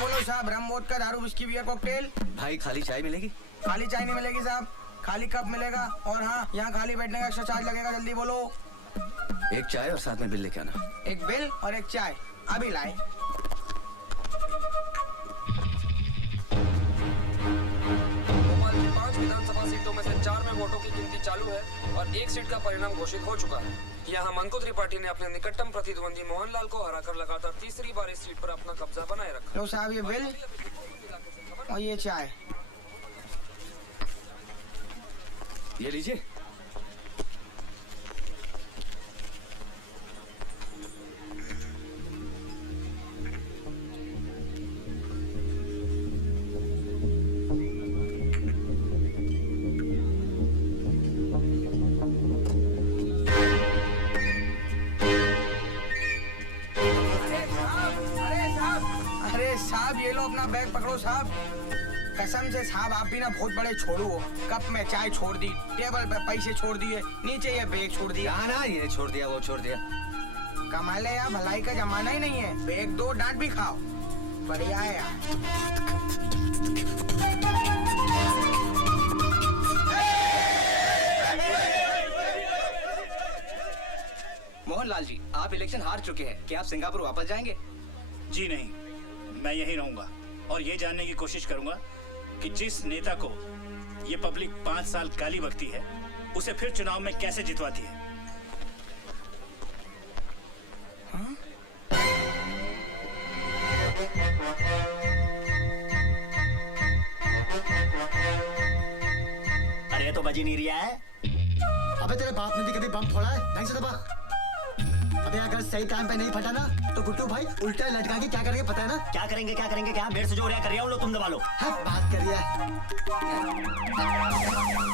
बोलो साहब, रम वोदका दारू विस्की बियर कॉकटेल। भाई खाली चाय मिलेगी? खाली चाय नहीं मिलेगी साहब, खाली कप मिलेगा। और हाँ, यहाँ खाली बैठने का एक्स्ट्रा चार्ज लगेगा। जल्दी बोलो। एक चाय और साथ में बिल लेके आना। एक बिल और एक चाय अभी लाए। भोपाल की 5 विधानसभा सीटों में से 4 में वोटों की गिनती चालू है और एक सीट का परिणाम घोषित हो चुका है। यहाँ मंकु त्रिपाठी ने अपने निकटतम प्रतिद्वंदी मोहनलाल को हराकर लगातार तीसरी बार इस सीट पर अपना कब्जा बनाए रखा। लो साहब ये बिल और ये चाय। ये लीजिए। अरे साहब ये लो अपना बैग पकड़ो साहब। कसम से साहब आप भी ना बहुत बड़े छोड़ू हो। कप में चाय छोड़ दी, टेबल पे पैसे छोड़ दिए, नीचे ये बैग छोड़ दिया। ना ये छोड़ दिया वो छोड़ दिया। कमाल है यार, भलाई का जमाना ही नहीं है। बैग दो डांट भी खाओ, बढ़िया है यार। मोहनलाल जी, आप इलेक्शन हार चुके हैं, क्या आप सिंगापुर वापस जाएंगे? जी नहीं, मैं यहीं रहूंगा और ये जानने की कोशिश करूंगा कि जिस नेता को ये पब्लिक 5 साल गाली बकती है उसे फिर चुनाव में कैसे जितवाती है। अरे तो बजी नहीं रिया है। अबे तेरे बाप ने भी कभी बम फोड़ा है? ढंग से दबा। अबे अगर सही टाइम पे नहीं फटा ना तो गुड्डू भाई उल्टा लटका के क्या करेंगे पता है ना? क्या करेंगे क्या मेरे से जो रहा कर रहा हूँ, लो तुम दबा लो। हाँ, बात करिए।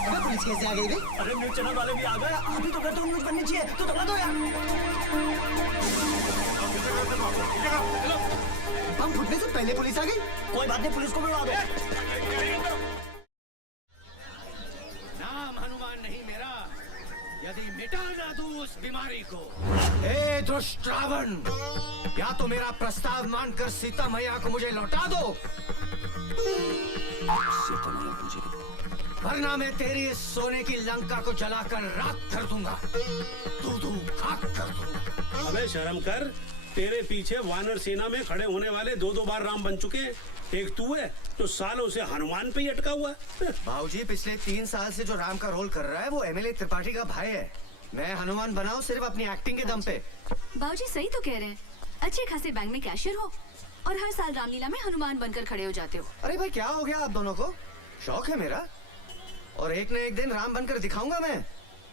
अबे पुलिस कैसे आ गई बे? अरे न्यूज चैनल वाले भी आ गए। अभी तो कहते हो न्यूज बननी चाहिए तो दबा दो यार। बम फूटने से पहले पुलिस आ गई। कोई बात नहीं, पुलिस को बुला दो। नाम हनुमान नहीं मेरा, यदि मिटा ना दूं उस बीमारी को। ए दुष्ट रावण, या तो मेरा प्रस्ताव मानकर सीता मैया को मुझे लौटा दो, सीता मैया पूछेगी, वरना मैं तेरी इस सोने की लंका को जलाकर राख कर दूंगा, दूधू खाक कर दूंगा। अबे शर्म कर, तेरे पीछे वानर सेना में खड़े होने वाले 2-2 बार राम बन चुके हैं। एक तू है तो सालों से हनुमान पे ही अटका हुआ है। भाऊजी पिछले 3 साल से जो राम का रोल कर रहा है वो एमएलए त्रिपाठी का भाई है। मैं हनुमान बनाऊं सिर्फ अपनी एक्टिंग के दम पे। बाबूजी सही तो कह रहे हैं, अच्छे खासे बैंक में कैशियर हो और हर साल रामलीला में हनुमान बनकर खड़े हो जाते हो। अरे भाई क्या हो गया आप दोनों को? शौक है मेरा और एक न एक दिन राम बनकर दिखाऊंगा मैं,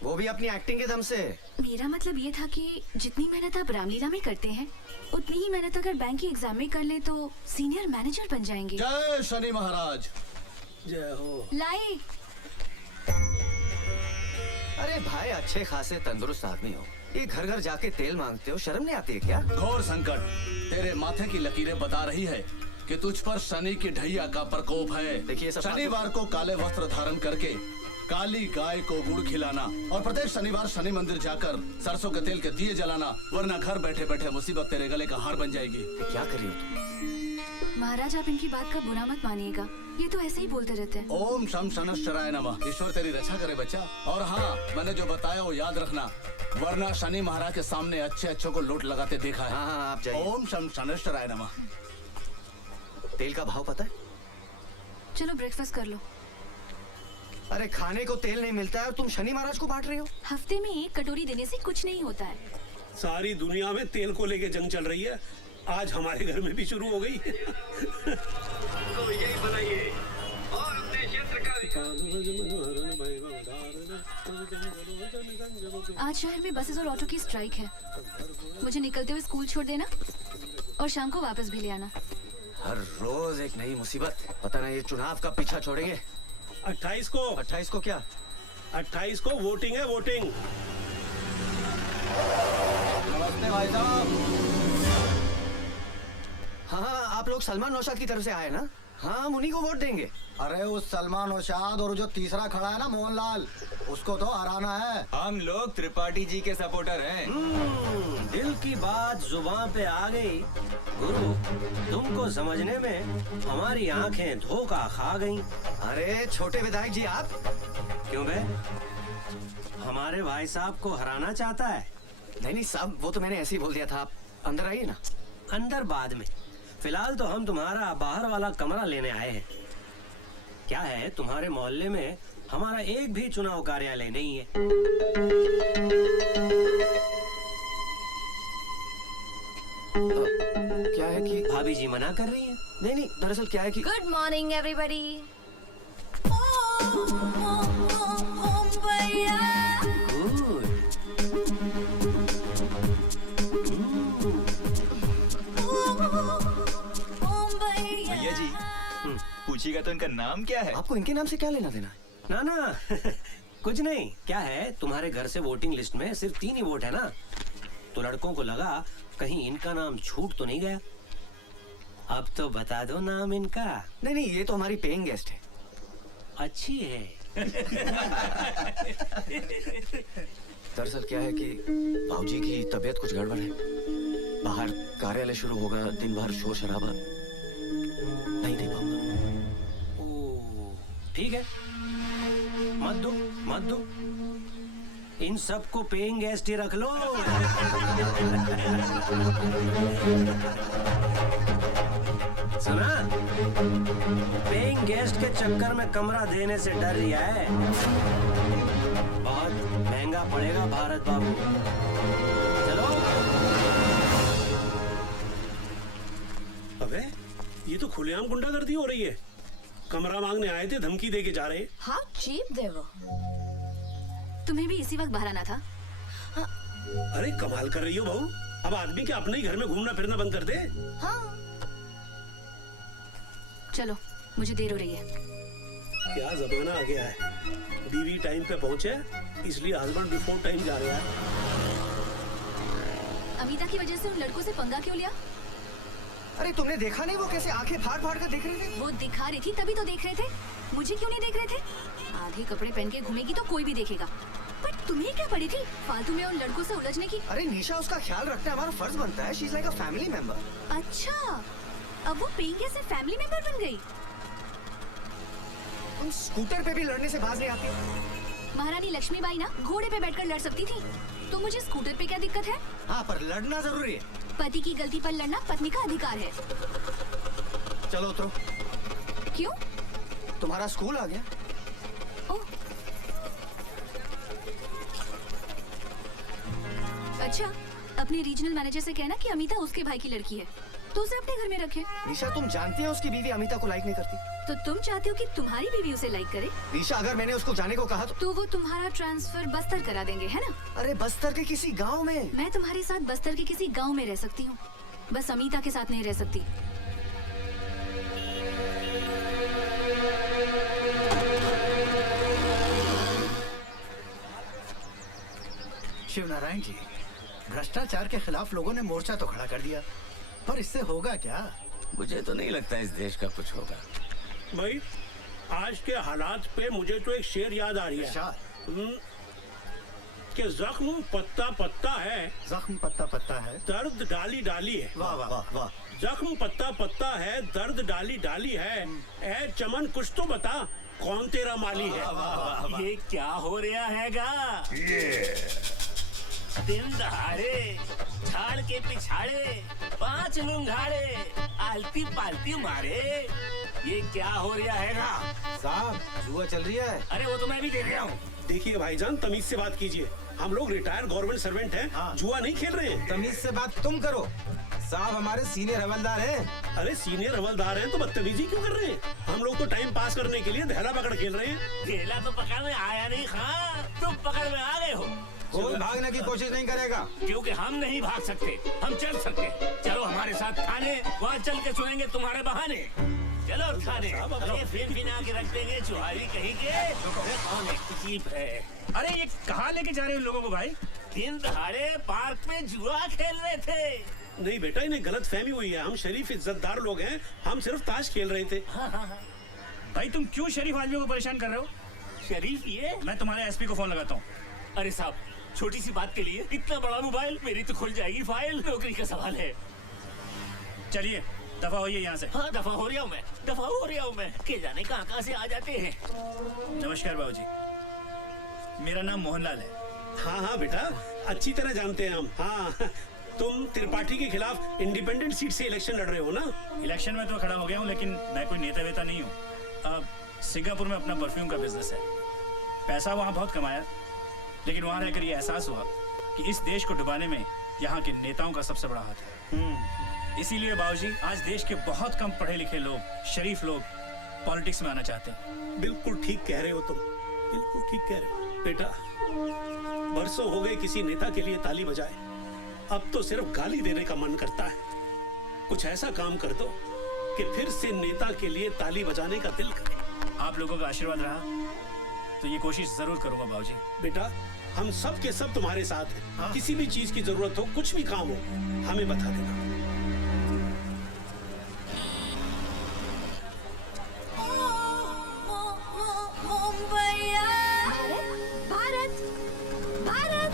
वो भी अपनी एक्टिंग के दम से। मेरा मतलब ये था कि जितनी मेहनत आप रामलीला में करते हैं उतनी ही मेहनत अगर बैंक की एग्जाम में कर ले तो सीनियर मैनेजर बन जाएंगे। जय शनि महाराज। जय हो। लाई। अरे भाई अच्छे खासे तंदुरुस्त आदमी हो, ये घर घर जाके तेल मांगते हो, शर्म नहीं आती है क्या? घोर संकट तेरे माथे की लकीरें बता रही है कि तुझ पर शनि की ढैया का प्रकोप है। देखिए सब शनिवार को काले वस्त्र धारण करके काली गाय को गुड़ खिलाना और प्रत्येक शनिवार शनि मंदिर जाकर सरसों के तेल के दिए जलाना, वरना घर बैठे बैठे मुसीबत तेरे गले का हार बन जाएगी। क्या कर रही हो तुम? महाराज आप इनकी बात का बुरा मत मानिएगा, ये तो ऐसे ही बोलते रहते हैं। ओम शम शनश्चराय नमः। ईश्वर तेरी रक्षा करे बच्चा। और हाँ, मैंने जो बताया वो याद रखना, वरना शनि महाराज के सामने अच्छे अच्छों को लूट लगाते देखा है। हाँ आप जाइए। ओम शम शनश्चराय नमः। तेल का भाव पता है? चलो ब्रेकफास्ट कर लो। अरे खाने को तेल नहीं मिलता है और तुम शनि महाराज को बांट रही हो? हफ्ते में 1 कटोरी देने से कुछ नहीं होता है। सारी दुनिया में तेल को लेके जंग चल रही है, आज हमारे घर में भी शुरू हो गई। तो यही बनाइए और अपने क्षेत्र का आज शहर में बसेस और ऑटो की स्ट्राइक है। मुझे निकलते हुए स्कूल छोड़ देना और शाम को वापस भी ले आना। हर रोज एक नई मुसीबत। पता नहीं ये चुनाव का पीछा छोड़ेंगे। 28 को 28 को क्या? 28 को वोटिंग है, वोटिंग। नमस्ते भाई साहब। हाँ आप लोग सलमान नौशाद की तरफ से आए ना? हाँ हम उन्हीं को वोट देंगे। अरे उस सलमान ओशाद और जो तीसरा खड़ा है ना मोहनलाल, उसको तो हराना है। हम लोग त्रिपाठी जी के सपोर्टर हैं। दिल की बात जुबान पे आ गई। गुरु, तुमको समझने में हमारी आंखें धोखा खा गईं। अरे छोटे विधायक जी आप क्यों बे? हमारे भाई साहब को हराना चाहता है? नहीं साहब, वो तो मैंने ऐसे ही बोल दिया था। आप अंदर आइए ना। अंदर बाद में, फिलहाल तो हम तुम्हारा बाहर वाला कमरा लेने आए हैं। क्या है, तुम्हारे मोहल्ले में हमारा एक भी चुनाव कार्यालय नहीं है। क्या है कि भाभी जी मना कर रही हैं? नहीं, दरअसल क्या है कि गुड मॉर्निंग एवरीबॉडी। भैया जी, पूछिएगा तो इनका नाम क्या है? आपको इनके नाम से क्या लेना देना है? ना कुछ नहीं। क्या है, तुम्हारे घर से वोटिंग लिस्ट में सिर्फ 3 ही वोट है ना, तो लड़कों को लगा कहीं इनका नाम छूट तो नहीं गया। अब तो बता दो नाम इनका। नहीं, ये तो हमारी पेइंग गेस्ट है। अच्छी है। दरअसल क्या है कि भाऊजी की तबीयत कुछ गड़बड़ है। बाहर कार्यालय शुरू होगा, दिन भर शोर शराबा, नहीं दे पाऊंगा। ओह, ठीक है, मत दो। इन सबको पेइंग गेस्ट ही रख लो। सुना? पेइंग गेस्ट के चक्कर में कमरा देने से डर रही है। बहुत महंगा पड़ेगा भारत बाबू। चलो। अबे ये तो खुलेआम गुंडागर्दी हो रही है। कमरा मांगने आए थे, धमकी दे के जा रहे हैं। How cheap they were. तुम्हें भी इसी वक्त बाहर आना था। अरे कमाल कर रही हो बहू। अब आदमी क्या अपने ही घर में घूमना फिरना बंद कर दे? हाँ। चलो, मुझे देर हो रही है। क्या जमाना आ गया है। बीवी टाइम पे पहुंचे, इसलिए हस्बैंड बिफोर टाइम जा रहा है। अमिता की वजह से उन लड़कों से पंगा क्यों लिया? अरे तुमने देखा नहीं वो कैसे आंखें फाड़ कर देख रहे थे? वो दिखा रही थी तभी तो देख रहे थे। मुझे क्यों नहीं देख रहे थे? आधे कपड़े पहन के घूमेगी तो कोई भी देखेगा। पर तुम्हें क्या पड़ी थी फालतू में उन लड़कों से उलझने की? अरे निशा, उसका ख्याल रखना हमारा फर्ज बनता है। She is like a family member. अच्छा, अब वो पेंगे से फैमिली मेंबर बन गई। तुम स्कूटर पे भी लड़ने से बाज नहीं आती। महारानी लक्ष्मीबाई ना घोड़े पे बैठकर लड़ सकती थी, तो मुझे स्कूटर पे क्या दिक्कत है? हाँ, पर लड़ना जरूरी है। पति की गलती पर लड़ना पत्नी का अधिकार है। चलो उतरो। क्यों? तुम्हारा स्कूल आ गया। ओह, अच्छा, अपने रीजनल मैनेजर से कहना कि अमिता उसके भाई की लड़की है, तो उसे अपने घर में रखे। निशा, तुम जानती हो उसकी बीवी अमिता को लाइक नहीं करती। तो तुम चाहते हो कि तुम्हारी बीवी उसे लाइक करे? निशा, अगर मैंने उसको जाने को कहा तो वो तुम्हारा ट्रांसफर बस्तर करा देंगे, है ना? अरे बस्तर के किसी गांव में। मैं तुम्हारे साथ बस्तर के किसी गांव में रह सकती हूँ, बस अमिता के साथ नहीं रह सकती। शिवनारायण जी, भ्रष्टाचार के खिलाफ लोगों ने मोर्चा तो खड़ा कर दिया, पर इससे होगा क्या? मुझे तो नहीं लगता इस देश का कुछ होगा। भाई, आज के हालात पे मुझे तो एक शेर याद आ रही है कि जख्म पत्ता पत्ता है, जख्म पत्ता पत्ता है, दर्द डाली डाली है। वाह वाह वाह वाह। जख्म पत्ता पत्ता है, दर्द डाली डाली है, ए चमन कुछ तो बता, कौन तेरा माली है? ये क्या हो रहा हैगा? दिन दहाड़े झाड़ के पिछाड़े 5 लुंगाड़े आलती पालती मारे, ये क्या हो रहा हैगा? साहब, जुआ चल रही है। अरे वो तो मैं भी देख रहा हूँ। देखिए भाईजान, तमीज से बात कीजिए। हम लोग रिटायर्ड गवर्नमेंट सर्वेंट हैं, जुआ नहीं खेल रहे हैं। तमीज से बात तुम करो। साहब हमारे सीनियर हवलदार हैं। अरे सीनियर हवलदार हैं तो बदतमीजी क्यों कर रहे हैं? हम लोग तो टाइम पास करने के लिए धैला पकड़ खेल रहे हैं। केला तो पकड़ में आया नहीं खां, तुम पकड़ में आ गए हो। कोई भागने की कोशिश नहीं करेगा, क्योंकि हम नहीं भाग सकते, हम चल सकते। चलो हमारे साथ थाने, वहाँ चल के सुनेंगे तुम्हारे बहाने। चलो थाने, ये फिर आके रख देंगे चुहारी कहीं के। कौन एक जीप है? अरे ये कहाँ लेके जा रहे हो लोगों को भाई? दिन दहाड़े पार्क में जुआ खेल रहे थे, नहीं बेटा, इन्हें गलत फहमी हुई है। हम शरीफ इज्जतदार लोग हैं, हम सिर्फ ताश खेल रहे थे। भाई तुम क्यों शरीफ आदमियों को परेशान कर रहे हो? शरीफ ये? मैं तुम्हारे एसपी को फोन लगाता हूँ। अरे साहब, छोटी सी बात के लिए इतना बड़ा मोबाइल? मेरी तो खुल जाएगी फाइल। नौकरी का सवाल है। चलिए दफा होइए यहाँ से। हाँ, दफा हो रहा हूँ मैं, दफा हो रहा हूँ मैं। के जाने कहाँ से आ जाते हैं। नमस्कार बाबूजी, मेरा नाम मोहनलाल है। हाँ हाँ बेटा, अच्छी तरह जानते हैं हम। हाँ, तुम त्रिपाठी के खिलाफ इंडिपेंडेंट सीट से इलेक्शन लड़ रहे हो ना? इलेक्शन में तो खड़ा हो गया हूँ, लेकिन मैं कोई नेता वेता नहीं हूँ। अब सिंगापुर में अपना परफ्यूम का बिजनेस है। पैसा वहाँ बहुत कमाया, लेकिन वहाँ रहकर ये एहसास हुआ कि इस देश को डुबाने में यहाँ के नेताओं का सबसे बड़ा हाथ है। इसीलिए बाबूजी, आज देश के बहुत कम पढ़े लिखे लोग, शरीफ लोग पॉलिटिक्स में आना चाहते हैं। बिल्कुल ठीक कह रहे हो तुम, बिल्कुल ठीक कह रहे हो बेटा। बरसों हो गए किसी नेता के लिए ताली बजाए, अब तो सिर्फ गाली देने का मन करता है। कुछ ऐसा काम कर दो कि फिर से नेता के लिए ताली बजाने का दिल करे। आप लोगों का आशीर्वाद रहा तो ये कोशिश जरूर करूंगा बाबूजी। बेटा, हम सब के सब तुम्हारे साथ हैं। किसी भी चीज की जरूरत हो, कुछ भी काम हो, हमें बता देना। भारत, भारत।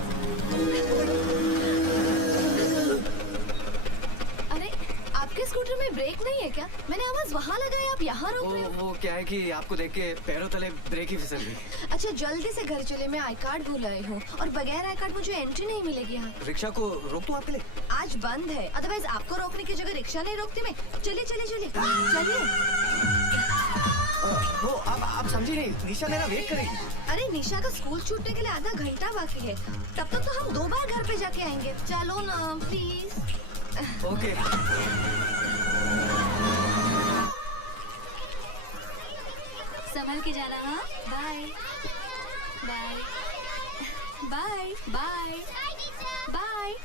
अरे आपके स्कूटर में ब्रेक नहीं है क्या? मैंने आवाज वहाँ लगाई, आप यहाँ रोक रहे हो। वो क्या है कि आपको देख के पैरों तले ब्रेक ही फिसल गई। अच्छा जल्दी से घर चले, मैं आई कार्ड भूल आई हूँ और बगैर आई कार्ड मुझे एंट्री नहीं मिलेगी यहाँ। रिक्शा को रोक दूं आपके लिए? आज बंद है, अदरवाइज आपको रोकने की जगह रिक्शा नहीं रोकती मैं। चलिए चलिए चलिए चलिए। वो आप समझी नहीं, निशा मेरा वेट करेगी। अरे निशा का स्कूल छूटने के लिए आधा घंटा बाकी है, तब तक तो हम 2 बार घर पे जाके आएंगे। चलो ना प्लीज। ओके। संभल के जाना। हाँ, bye bye bye bye bye.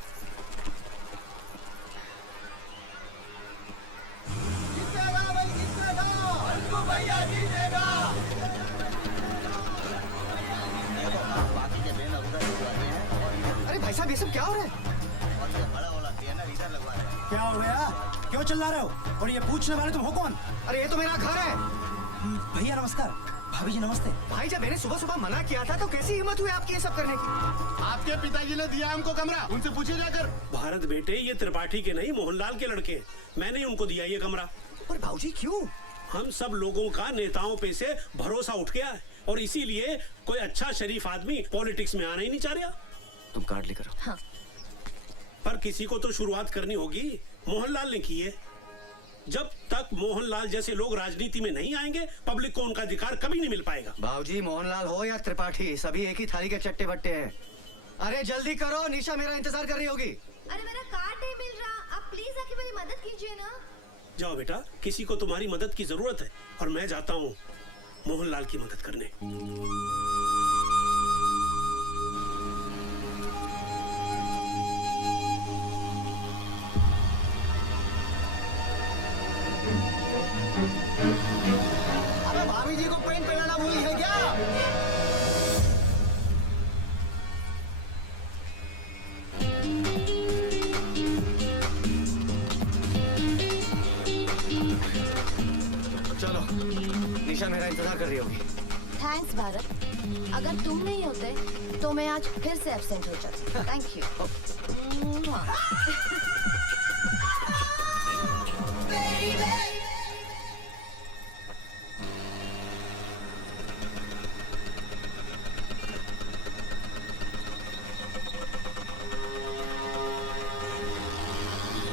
अरे भाई साहब, ये सब क्या हो रहा है? क्या हो गया? क्यों चिल्ला रहे हो? और ये पूछने वाले तुम हो कौन? अरे ये तो मेरा घर है। भैया नमस्कार। भाभी जी नमस्ते। भाई जब मैंने सुबह सुबह मना किया था तो कैसी हिम्मत हुई आपकी ये सब करने की? आपके पिताजी ने दिया हमको कमरा, उनसे पूछे जाकर। भारत बेटे, ये त्रिपाठी के नहीं, मोहनलाल के लड़के। मैंने उनको दिया ये कमरा। पर भाऊजी क्यों? हम सब लोगों का नेताओं पे से भरोसा उठ गया है और इसीलिए कोई अच्छा शरीफ आदमी पॉलिटिक्स में आना ही नहीं चाह रहा। तुम कार्ड लेकर आओ। हाँ। पर किसी को तो शुरुआत करनी होगी। मोहनलाल ने की है। जब तक मोहनलाल जैसे लोग राजनीति में नहीं आएंगे, पब्लिक को उनका अधिकार कभी नहीं मिल पाएगा। भाऊजी, मोहनलाल हो या त्रिपाठी, सभी एक ही थाली के चट्टे बट्टे हैं। अरे जल्दी करो, निशा मेरा इंतजार कर रही होगी। अरे मेरा कार्ड नहीं मिल रहा, आप प्लीज आके मेरी मदद कीजिए ना। जाओ बेटा, किसी को तुम्हारी मदद की जरूरत है और मैं जाता हूँ मोहनलाल की मदद करने। अबे भाभी जी को पेंट पहनाना भूली है क्या? चलो, निशा मेरा इंतजार कर रही होगी। थैंक्स भारत, अगर तुम नहीं होते तो मैं आज फिर से एब्सेंट हो जाती। Thank you.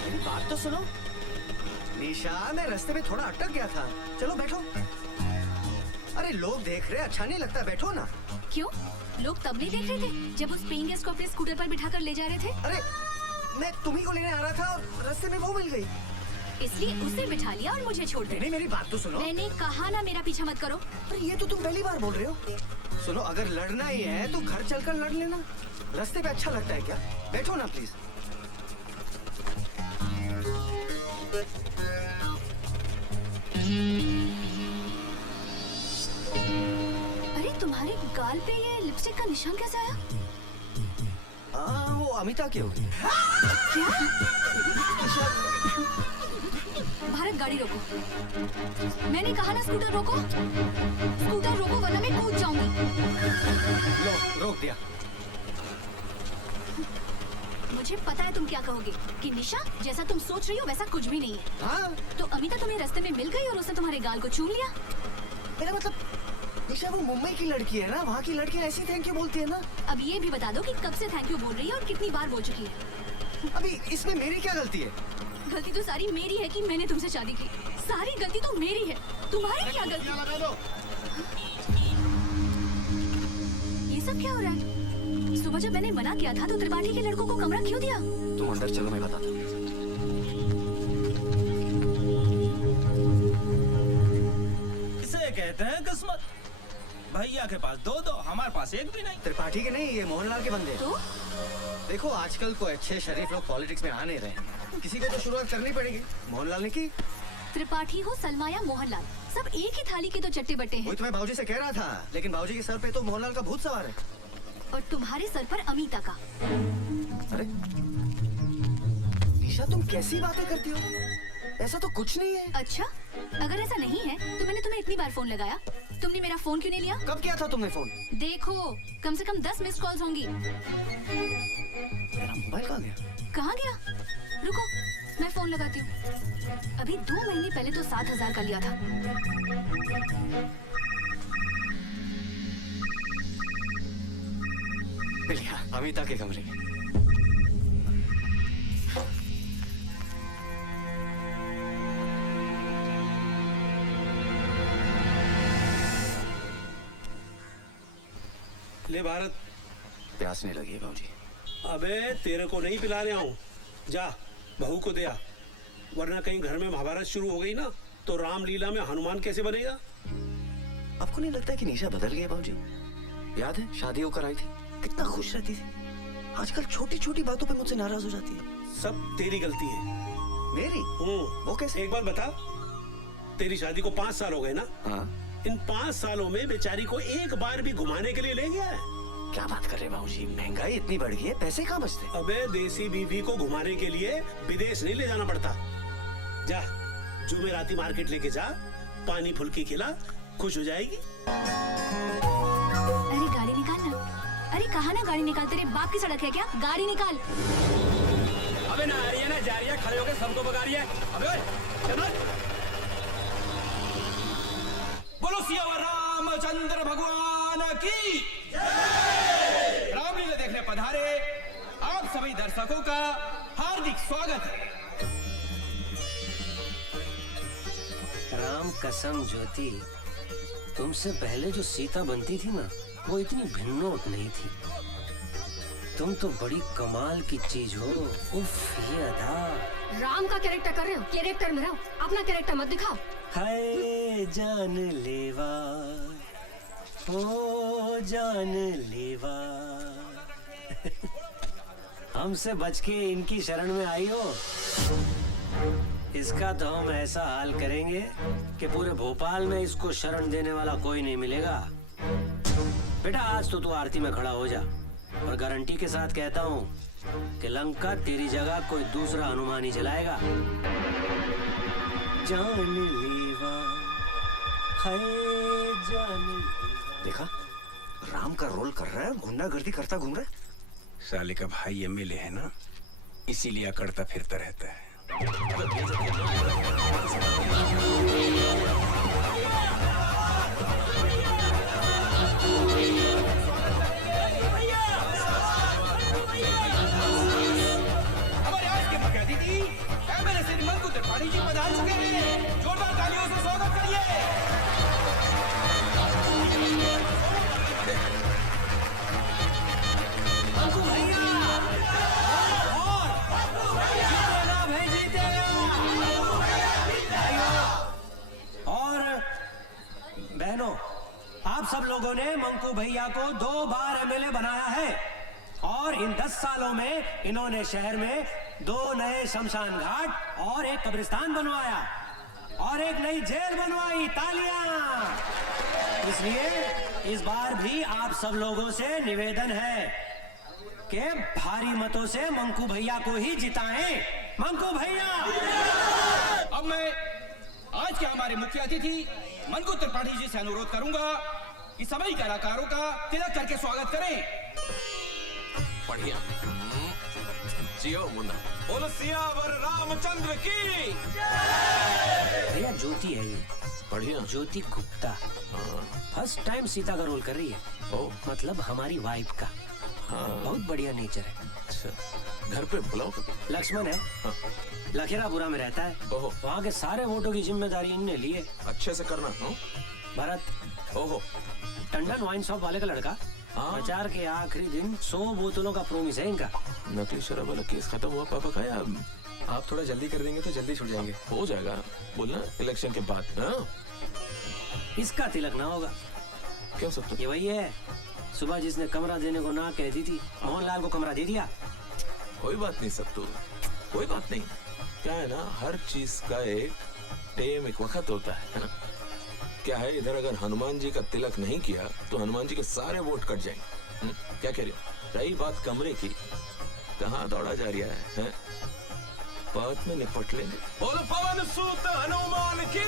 मेरी बात तो सुनो। निशा, मैं रास्ते में थोड़ा अटक गया था। चलो बैठो। अरे लोग देख रहे, अच्छा नहीं लगता, बैठो ना। क्यों? लोग तब नहीं देख रहे थे जब उस पेइंग गेस्ट को अपने स्कूटर पर बिठाकर ले जा रहे थे? अरे मैं तुम्ही को लेने आ रहा था और रास्ते में वो मिल गई। इसलिए उसे बिठा लिया और मुझे छोड़ दिया। नहीं, मेरी बात तो सुनो। मैंने कहा ना मेरा पीछा मत करो। अरे ये तो तुम पहली बार बोल रहे हो। सुनो, अगर लड़ना ही है तो घर चलकर लड़ लेना। रास्ते पे अच्छा लगता है क्या? बैठो ना प्लीज। अरे तुम्हारे गाल पे ये लिपस्टिक का निशान कैसे आया? हाँ, वो अमिता की होगी। क्या? भारत गाड़ी रोको। मैंने कहा ना स्कूटर रोको। स्कूटर रोको वरना मैं कूद जाऊंगी। लो रोक दिया। मुझे पता है तुम क्या कहोगे कि निशा जैसा तुम सोच रही हो वैसा कुछ भी नहीं है। हाँ तो अमिता तुम्हें रास्ते में मिल गई और उसने तुम्हारे गाल को चूम लिया। मेरा मतलब निशा वो मुंबई की लड़की है ना, वहाँ की लड़की ऐसी थैंक यू बोलती है ना। अब ये भी बता दो कि कब से थैंक यू बोल रही है और कितनी बार बोल चुकी है। अभी इसमें मेरी क्या गलती है? गलती तो सारी मेरी है कि मैंने तुमसे शादी की। सारी गलती तो मेरी है, तुम्हारी क्या गलती? ये सब क्या हो रहा है? सुबह जब मैंने मना किया था तो त्रिपाठी के लड़कों को कमरा क्यों दिया? तुम अंदर चलो, मैं बताता हूँ। इसे कहते हैं किस्मत। भैया के पास दो दो, हमारे पास एक भी नहीं। त्रिपाठी के नहीं, ये मोहनलाल के बंदे। तो देखो आजकल कोई अच्छे शरीफ लोग पॉलिटिक्स में आ नहीं रहे, किसी को तो शुरुआत करनी पड़ेगी। मोहनलाल ने की। त्रिपाठी हो सलमा या मोहनलाल, सब एक ही थाली के तो चट्टे बट्टे हैं। वही तो मैं भाऊजी से कह रहा था, लेकिन भाऊजी के सर पे तो मोहनलाल का भूत सवार है। और तुम्हारे सर पर अमिता का। अरे निशा तुम कैसी बातें करती हो? ऐसा तो कुछ नहीं है। अच्छा, अगर ऐसा नहीं है तो मैंने तुम्हें इतनी बार फोन लगाया, तुमने मेरा फोन क्यों नहीं लिया? कब किया था तुमने फोन? देखो कम से कम 10 मिस्ड कॉल्स होंगी। मेरा मोबाइल कहाँ गया? कहाँ गया? रुको मैं फोन लगाती हूँ। अभी 2 महीने पहले तो 7,000 का लिया था। मिलिया अमिता के कमरे में। ले भारत, प्यासने लगी है भाऊजी। अबे तेरे को नहीं पिला रहा हूँ, जा बहू को दे आ, वरना कहीं घर में महाभारत शुरू हो गई ना तो रामलीला में हनुमान कैसे बनेगा? आपको नहीं लगता कि निशा बदल गई है भाऊजी? याद है शादी होकर आई थी, कितना खुश रहती थी। आजकल छोटी छोटी बातों पे मुझसे नाराज हो जाती है। सब तेरी गलती है। मेरी? वो कैसे? एक बात बता, तेरी शादी को 5 साल हो गए ना? हाँ। इन 5 सालों में बेचारी को एक बार भी घुमाने के लिए ले गया है? क्या बात कर रहे हैं भाऊजी, महंगाई इतनी बढ़ गई है, पैसे कहाँ बचते? अबे देसी बीवी को घुमाने के लिए विदेश नहीं ले जाना पड़ता। जा जुमेराती मार्केट लेके जा, पानी फुल्की खिला, खुश हो जाएगी। अरे गाड़ी निकाल ना। अरे कहाँ ना गाड़ी निकाल, तेरे बाप की सड़क है क्या? गाड़ी निकाल। अबे ना आ रही है ना जा रही है, खड़े होकर सबको भगा रही है। अबे चलो। बोलो सियावर रामचंद्र भगवान की जय। रामलीला देखने पधारे आप सभी दर्शकों का हार्दिक स्वागत है। राम कसम ज्योति, तुमसे पहले जो सीता बनती थी ना, वो इतनी भिन्नोट नहीं थी। तुम तो बड़ी कमाल की चीज हो। उफ ये अदा। राम का कैरेक्टर कर रहे हो, कैरेक्टर में रहो, अपना कैरेक्टर मत दिखाओ। हाय जान लेवा, ओ जान लेवा। हमसे बच के इनकी शरण में आई हो। इसका तो हम ऐसा हाल करेंगे कि पूरे भोपाल में इसको शरण देने वाला कोई नहीं मिलेगा। बेटा आज तो तू आरती में खड़ा हो जा, और गारंटी के साथ कहता हूँ कि लंका तेरी जगह कोई दूसरा हनुमान ही चलाएगा। जान लेवा, हाय जान लेवा। देखा राम का रोल कर रहा है, गुंडागर्दी करता घूम रहा है। साले का भाई एमएलए है ना, इसीलिए अकड़ता फिरता रहता है। हमारे आज के मुख्य अतिथि एमएलए श्री मंकु त्रिपाठी जी पधार चुके हैं। जोरदार तालियों से स्वागत करिए। मंकू भैया और बहनों, आप सब लोगों ने मंकू भैया को 2 बार एमएलए बनाया है, और इन 10 सालों में इन्होंने शहर में 2 नए शमशान घाट और एक कब्रिस्तान बनवाया और एक नई जेल बनवाई। तालियां! इसलिए इस बार भी आप सब लोगों से निवेदन है के भारी मतों से मंकू भैया को ही जिताएं। मंकू भैया। अब मैं आज के हमारे मुख्य अतिथि मंकू त्रिपाठी जी से अनुरोध करूंगा कि सभी कलाकारों का तिलक करके स्वागत करें। बढ़िया। जियो मुन्ना। बोलो सियावर रामचंद्र की। भैया ज्योति है ये। बढ़िया। ज्योति गुप्ता फर्स्ट टाइम सीता का रोल कर रही है। ओ मतलब हमारी वाइफ का। हाँ। बहुत बढ़िया नेचर है। अच्छा घर पे बुलाओ। लक्ष्मण है। हाँ। लखेरापुरा में रहता है। ओहो। वहाँ के सारे वोटों की जिम्मेदारी इनने ली है। अच्छे से करना। भरत। ओहो। टंडन वाइन शॉप वाले का लड़का। हाँ। प्रचार के आखिरी दिन 100 बोतलों का प्रोमिस है इनका। नकली शराब वाला केस खत्म हुआ पापा का या आप थोड़ा जल्दी कर देंगे तो जल्दी छूट जाएंगे। हो जाएगा बोलना इलेक्शन के बाद। हाँ? इसका तिलक ना होगा। क्यों सब ये वही है सुबह जिसने कमरा देने को ना कह दी थी, मोहनलाल को कमरा दे दिया। कोई बात नहीं सब तो कोई बात नहीं। क्या है ना हर चीज का एक टेम एक वक्त होता है ना। क्या है इधर अगर हनुमान जी का तिलक नहीं किया तो हनुमान जी के सारे वोट कट जाएंगे। क्या कह रही हो? रही बात कमरे की, कहाँ दौड़ा जा रहा है? बाद में निपट लेंगे। बोलो पवन सूत हनुमान की।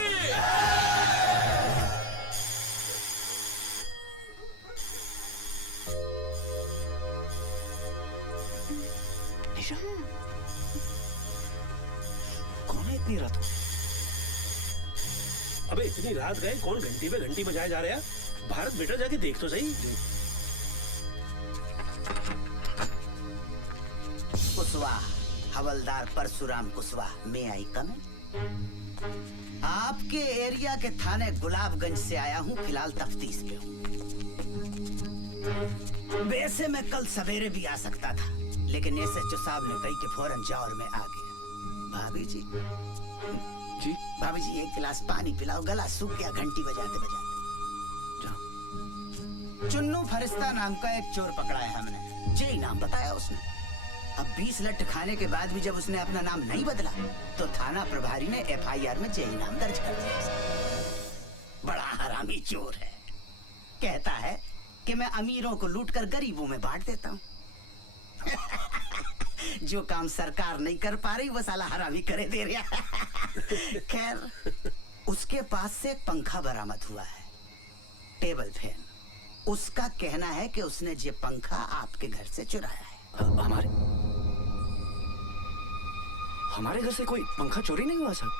निशा कौन है इतनी रात को? अबे इतनी रात गए कौन घंटी पे घंटी बजाए जा रहा है? भारत बेटा जाके देख तो सही। कुशवाहा, हवलदार परशुराम कुशवाहा, मैं आई कम। आपके एरिया के थाने गुलाबगंज से आया हूँ, फिलहाल तफ्तीश पे हूँ। वैसे मैं कल सवेरे भी आ सकता था, लेकिन एसएचओ साहब ने कही कि फौरन जाओ और मैं आ गया। भाभी जी जी। भाभी जी एक गिलास पानी पिलाओ, गला सूख गया घंटी बजाते बजाते। जाओ। चुन्नू फरिश्ता नाम का एक चोर पकड़ा है हमने, जी नाम बताया उसने। अब 20 लठ खाने के बाद भी जब उसने अपना नाम नहीं बदला तो थाना प्रभारी ने एफआईआर में जेई नाम दर्ज कर दिया। बड़ा हरामी चोर है। कहता है कि मैं अमीरों को लूटकर गरीबों में बांट देता हूँ। जो काम सरकार नहीं कर पा रही वो साला हरामी करे दे रहा। खैर उसके पास से एक पंखा बरामद हुआ है, टेबल फैन। उसका कहना है कि उसने ये पंखा आपके घर से चुराया है। हमारे घर से कोई पंखा चोरी नहीं हुआ साहब।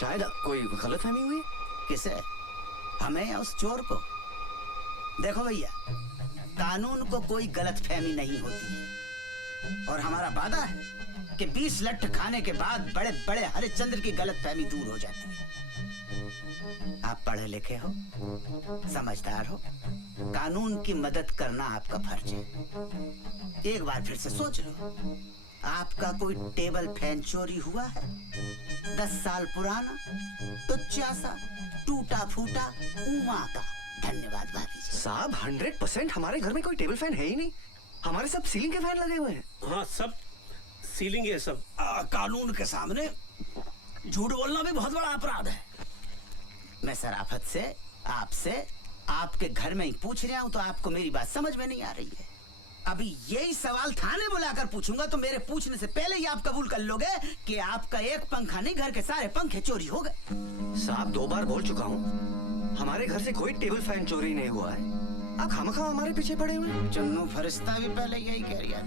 शायद कोई गलतफहमी हुई। किसे? हमें या उस चोर को? देखो भैया, कानून को कोई गलतफहमी नहीं होती है और हमारा वादा है कि 20 लठ खाने के बाद बड़े बड़े हरिश्चंद्र की गलतफहमी दूर हो जाती है। आप पढ़े लिखे हो, समझदार हो, कानून की मदद करना आपका फर्ज है। एक बार फिर से सोच लो, आपका कोई टेबल फैन चोरी हुआ है? 10 साल पुराना, टुच्चा सा, टूटा फूटा, उमा का। धन्यवाद भाभी जी। साहब 100% हमारे घर में कोई टेबल फैन है ही नहीं। हमारे सब सीलिंग के फैन लगे हुए हैं। हाँ सब सीलिंग है सब। कानून के सामने झूठ बोलना भी बहुत बड़ा अपराध है। मैं शराफत से आपसे आपके घर में ही पूछ रहा हूँ तो आपको मेरी बात समझ में नहीं आ रही है। अभी यही सवाल थाने बुलाकर पूछूंगा तो मेरे पूछने से पहले ही आप कबूल कर लोगे कि आपका एक पंखा नहीं, घर के सारे पंखे चोरी हो गए। साहब 2 बार बोल चुका हूँ, हमारे घर से कोई टेबल फैन चोरी नहीं हुआ है। आप खामखा हमारे पीछे पड़े हुए हैं। चुन्नू फरिश्ता भी पहले यही कह रहा था।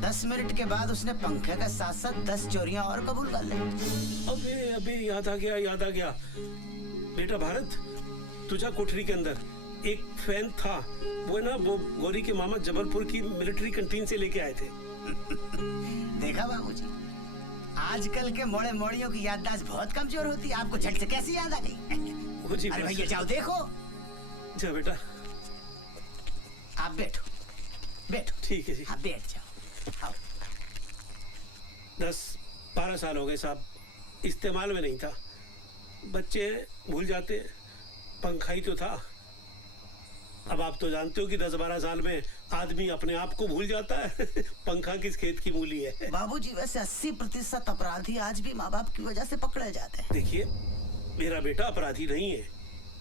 10 मिनट के बाद उसने पंखे के साथ साथ 10 चोरियां और कबूल कर ली। अबे याद आ गया बेटा भारत, तुझा कोठरी के अंदर एक फैन था, वो ना वो गौरी के मामा जबलपुर की मिलिट्री कैंटीन से लेके आए थे। देखा बाबूजी, आजकल के मोड़े मोड़ियों की याददाश्त बहुत कमजोर होती है। आपको झट से कैसी याद आ गई? अरे भैया जाओ देखो। जा बेटा, आप बैठो। ठीक है जी। हाँ बैठ जाओ। आओ। 10-12 साल हो गए साहब, इस्तेमाल में नहीं था। बच्चे भूल जाते, पंखा ही तो था। अब आप तो जानते हो कि 10-12 साल में आदमी अपने आप को भूल जाता है। पंखा किस खेत की मूली है। बाबूजी वैसे 80% अपराधी आज भी माँ बाप की वजह से पकड़े जाते हैं। देखिए मेरा बेटा अपराधी नहीं है,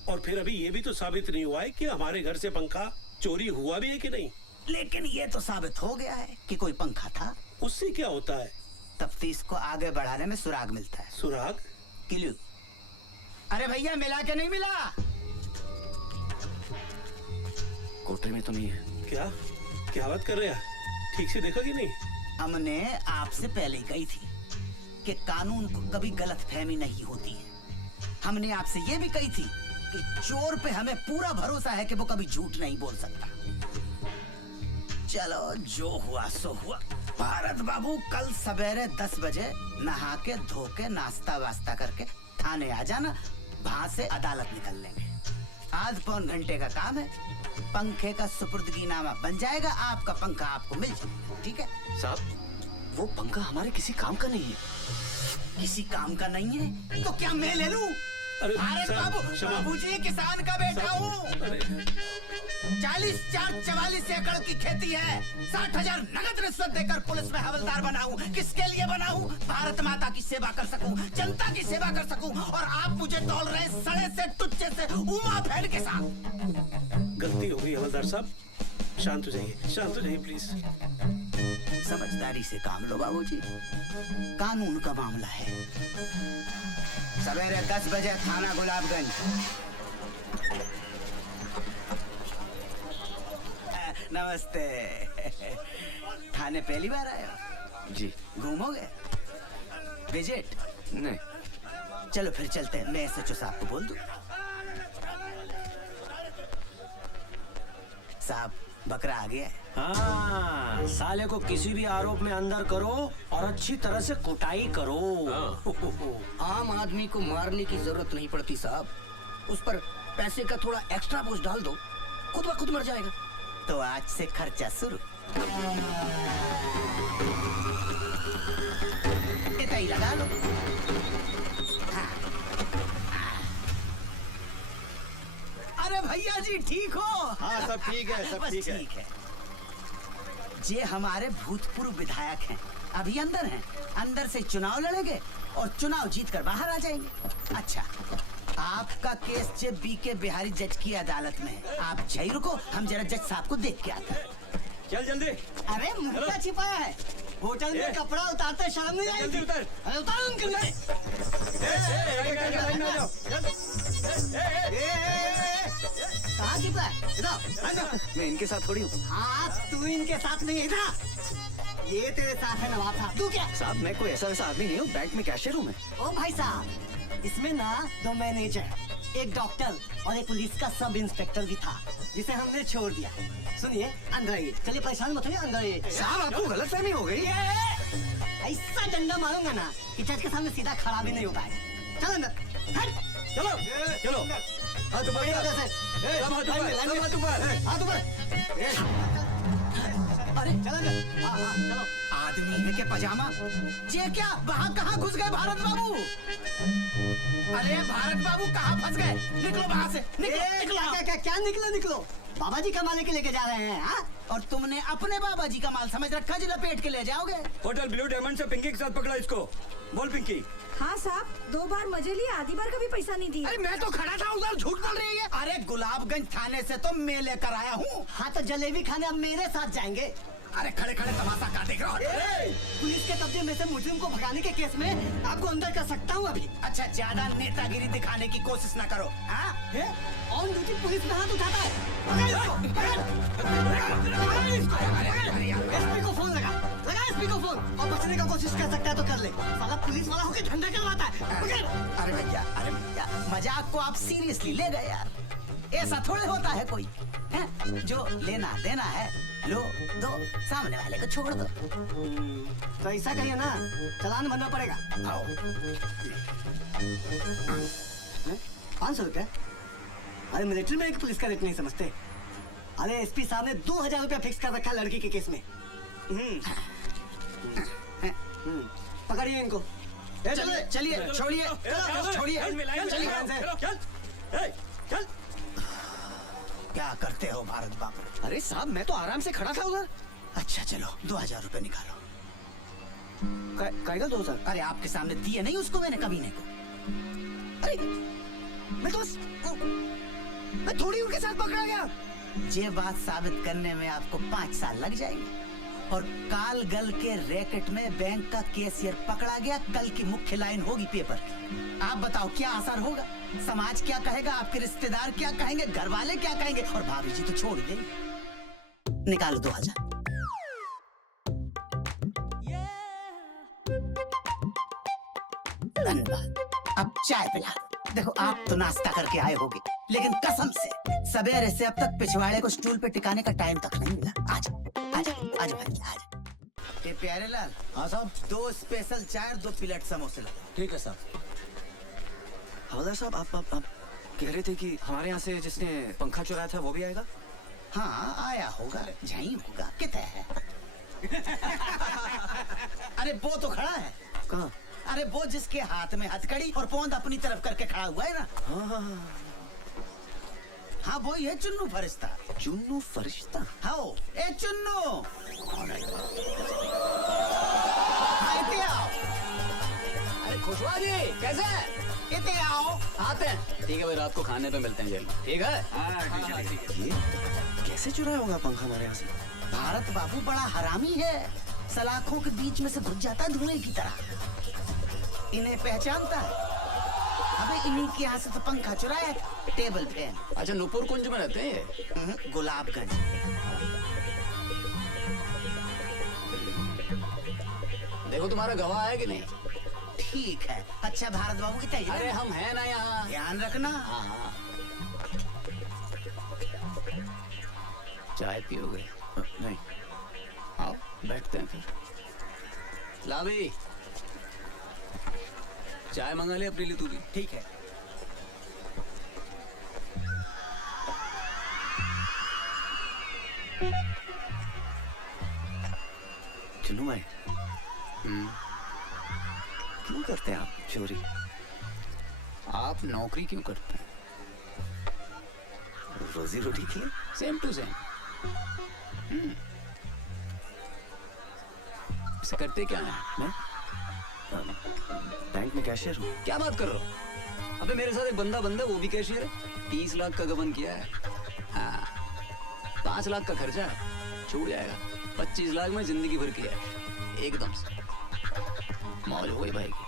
और फिर अभी ये भी तो साबित नहीं हुआ है कि हमारे घर से पंखा चोरी हुआ भी है कि नहीं। लेकिन ये तो साबित हो गया है कि कोई पंखा था। उससे क्या होता है? तफ्तीश को आगे बढ़ाने में सुराग मिलता है। सुराग? क्लू। अरे भैया मिला के नहीं मिला? कोठरी में तो नहीं है। क्या बात कर रहे हैं? ठीक से देखा कि नहीं? हमने आपसे पहले ही कही थी कि कानून को कभी गलतफहमी नहीं होती है। हमने आपसे ये भी कही थी कि चोर पे हमें पूरा भरोसा है कि वो कभी झूठ नहीं बोल सकता। चलो जो हुआ सो हुआ। भारत बाबू कल सवेरे 10 बजे नहा के धो के नाश्ता वास्ता करके थाने आ जाना, वहां से अदालत निकल लेंगे। आध पौन घंटे का काम है, पंखे का सुपुर्दगीनामा बन जाएगा, आपका पंखा आपको मिल जाएगा। ठीक है साहब, वो पंखा हमारे किसी काम का नहीं है। किसी काम का नहीं है तो क्या मैं ले लूं? अरे भारत बाबू, बाबूजी किसान का बेटा हूँ। 44 एकड़ की खेती है। 60,000 नगद रिश्वत देकर पुलिस में हवलदार बना हूँ। किसके लिए बना हूँ? भारत माता की सेवा कर सकूं, जनता की सेवा कर सकूं। और आप मुझे तौल रहे सड़े से टुच्चे से उमा फैन के साथ। गलती हो गई हवलदार साहब, शांत हो जाइए प्लीज। समझदारी से काम लो बाबूजी, कानून का मामला है। सवेरे 10 बजे थाना गुलाबगंज। नमस्ते। थाने पहली बार आए हो? जी। घूमोगे? विजिट? नहीं। चलो फिर चलते हैं, मैं एसएचओ साहब को बोल दूं। साहब बकरा आ गया है। हाँ, साले को किसी भी आरोप में अंदर करो और अच्छी तरह से कुटाई करो। आम आदमी को मारने की जरूरत नहीं पड़ती साहब, उस पर पैसे का थोड़ा एक्स्ट्रा बोझ डाल दो, खुद ब खुद मर जाएगा। तो आज से खर्चा शुरू। इतना ही लगा लो। अरे भैया जी ठीक हो? हाँ सब ठीक है, सब बस ठीक है। ठीक है। ये हमारे भूतपूर्व विधायक हैं, अभी अंदर हैं। अंदर से चुनाव लड़ेंगे और चुनाव जीत कर बाहर आ जाएंगे। अच्छा, आपका केस जे बीके बिहारी जज की अदालत में है। आप यहीं रुको, हम जरा जज साहब को देख के आते हैं। चल जल्दी। अरे मुंह क्या छिपाया है? होटल में कपड़ा उतारते शर्म नहीं आई? जल्दी उतर। अरे उतारो अंकल ने। कहाँ छिपा है? इधर। मैं इनके साथ थोड़ी हूँ हाँ तू इनके साथ नहीं है, इधर। ये तेरे साथ है नवाब साहब। तू क्या? साहब, मैं कोई ऐसा वैसा आदमी नहीं हूँ, बैंक में कैशियर हूँ मैं। ओ भाई साहब, इसमें ना 2 मैनेजर, एक डॉक्टर और एक पुलिस का सब इंस्पेक्टर भी था, जिसे हमने छोड़ दिया। सुनिए, अंदर आइए। चलिए परेशान मत होइए, अंदर आइए। साहब आपको गलतफहमी हो गई। ऐसा डंडा मारूंगा ना कि जज के सामने सीधा खड़ा भी नहीं हो पाएगा। चलो अंदर। चलो चलो। हाथ ऊपर। हाथ ऊपर। हाथ ऊपर। अरे चलो अंदर। हाँ हाँ चलो। आदमी है के पजामा? ये क्या वहाँ कहाँ घुस गए भारत बाबू? अरे भारत बाबू कहाँ फंस गए? निकलो वहाँ से। निकलो। क्या निकलो? बाबा जी का माल लेके जा रहे हैं। हाँ? और तुमने अपने बाबा जी का माल समझ रखा, जो लपेट के ले जाओगे। होटल ब्लू डायमंड से पिंकी के साथ पकड़ा इसको। बोल पिंकी। हाँ साहब, 2 बार मजे लिए, आधी बार का भी पैसा नहीं दिया। अरे मैं तो खड़ा था उधर, झूठ बोल रही है। अरे गुलाबगंज थाने से तो मैं लेकर आया हूँ। हाँ तो जलेबी खाने अब मेरे साथ जाएंगे। अरे खड़े खड़े तमाशा का देख रहा हो? पुलिस के कब्जे में से मुजरिम को भगाने के केस में आपको अंदर कर सकता हूँ अभी। अच्छा, ज्यादा नेतागिरी दिखाने की कोशिश न करो। हाँ? ऑन ड्यूटी पुलिस में हाथ उठाता है। एसपी को फोन लगा एसपी को फोन, और बचने का कोशिश कर सकता है तो कर ले। साला पुलिस वाला होकर झंडा करवाता है। अरे भैया, मजाक को आप सीरियसली ले गए यार। ऐसा थोड़े होता है कोई है? जो लेना देना है लो दो, सामने वाले को छोड़ दो। तो ऐसा कहिए ना, चालान भरना पड़ेगा। आओ। 500 रुपया? अरे मिलिट्री में एक पुलिस का रेट नहीं समझते। अरे एसपी साहब ने 2000 रुपया फिक्स कर रखा लड़की के केस में। पकड़िए इनको। चलिए छोड़िए। चल। क्या करते हो भारत बाबू? अरे साहब, मैं तो आराम से खड़ा था उधर। अच्छा चलो, 2000 रुपए निकालो। कायगा 2000? अरे आपके सामने दिए नहीं उसको मैंने कभी नहीं को। अरे मैं तो मैं थोड़ी उनके साथ पकड़ा गया। ये बात साबित करने में आपको 5 साल लग जाएंगे। और काल गल के रैकेट में बैंक का कैशियर पकड़ा गया, कल की मुख्य लाइन होगी पेपर की। आप बताओ क्या असर होगा? समाज क्या कहेगा, आपके रिश्तेदार क्या कहेंगे, घर वाले क्या कहेंगे, और भाभी जी तो छोड़ ही देंगे। निकालो 2000। धन्यवाद। अब चाय पिला दो। देखो आप तो नाश्ता करके आए होगे, लेकिन कसम से सवेरे से अब तक पिछवाड़े को स्टूल पे टिकाने का टाइम तक नहीं मिला। आज आज भाई आज। ये प्यारे लाल। हाँ साहब। 2 स्पेशल चाय और 2 प्लेट समोसे ला। ठीक है साहब। हवलदार साहब आप कह रहे थे कि हमारे यहाँ से जिसने पंखा चुराया था वो भी आएगा? हाँ आया होगा, यहीं होगा। कितना है? अरे वो तो खड़ा है। कहाँ? अरे वो जिसके हाथ में हथकड़ी और पोंद अपनी तरफ करके खड़ा हुआ है ना। हाँ वो ही है चुन्नू फरिश्ता। चुन्नू फरिश्ता? हाँ ए चुन्नू। इते आओ। अरे खुशवा जी कैसे हैं? इते आओ। आते हैं। ठीक है भाई, रात को खाने पे मिलते हैं जेल में। ठीक है? ये कैसे चुराया होगा पंखा हमारे यहाँ से? भारत बाबू बड़ा हरामी है, सलाखों के बीच में से घुस जाता है धुएं की तरह। इन्हें पहचानता है। अबे इन्हीं के यहाँ से तो पंखा चुराया था, टेबल फैन। अच्छा नूपुर कुंज में रहते हैं? गुलाबगंज। देखो तुम्हारा गवाह है कि नहीं? ठीक है। अच्छा भारत बाबू की तैयारी। अरे हम हैं ना यहाँ, ध्यान रखना। हाँ। चाय पियोगे? नहीं। आओ बैठते हैं फिर। ला भाई चाय मंगा ले अपने लिए तू भी। ठीक है। चुनू भाई क्यों करते हैं आप चोरी? आप नौकरी क्यों करते हैं? रोजी रोटी की सेम टू सेम। इसे करते क्या है? मैं बैंक में कैशियर हूँ। क्या बात कर रहे हो? अबे मेरे साथ एक बंदा वो भी कैशियर है। 30 लाख का गबन किया है। हाँ 5 लाख का खर्चा है, छूट जाएगा। 25 लाख में जिंदगी भर की है, एकदम से मौज हो गई भाई की।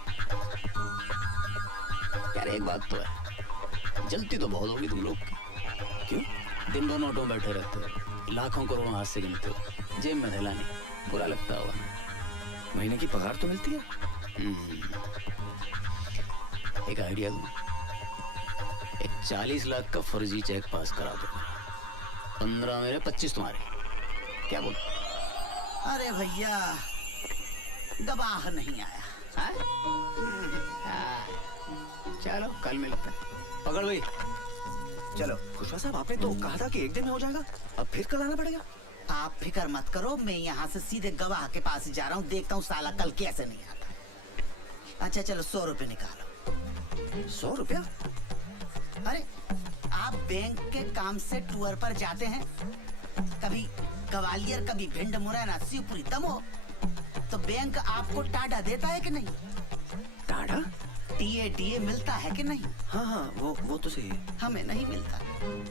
यार एक बात तो है, जलती तो बहुत होगी तुम लोग की। क्यों? दिन भर नोटों में बैठे रहते हो, लाखों करोड़ों हाथ से गिनते हो, जेब में थैला नहीं। बुरा लगता होगा। महीने की पगार तो मिलती है। एक आइडिया दूं, एक 40 लाख का फर्जी चेक पास करा दो। 15 मेरे 25 तुम्हारे, क्या बोल? अरे भैया गवाह नहीं आया। चलो कल मिलते हैं। पकड़ भाई। चलो खुशवा साहब आपने तो कहा था कि एक दिन में हो जाएगा, अब फिर कल आना पड़ेगा। आप फिक्र मत करो, मैं यहाँ से सीधे गवाह के पास जा रहा हूँ, देखता हूँ साला कल कैसे नहीं आता। अच्छा चलो 100 रुपए निकालो। 100 रुपया? अरे आप बैंक के काम से टूर पर जाते हैं, कभी ग्वालियर कभी भिंड मुरैना शिवपुरी दमोह, तो बैंक आपको टाडा देता है कि नहीं? टाडा? टीए मिलता है कि नहीं? हाँ वो तो सही है। हमें नहीं मिलता,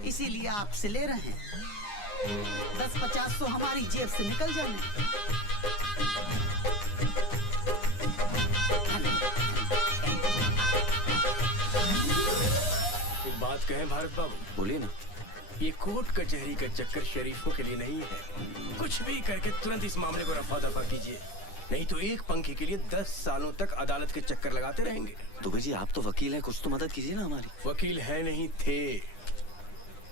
इसीलिए आपसे ले रहे हैं। 10-50 तो हमारी जेब से निकल जाएंगे। एक बात कहें भारत बाबू? बोलिए ना। ये कोर्ट कचहरी का चक्कर शरीफों के लिए नहीं है। कुछ भी करके तुरंत इस मामले को रफा दफा कीजिए, नहीं तो एक पंखे के लिए 10 सालों तक अदालत के चक्कर लगाते रहेंगे। दुबे जी आप तो वकील हैं, कुछ तो मदद कीजिए ना हमारी। वकील है नहीं थे।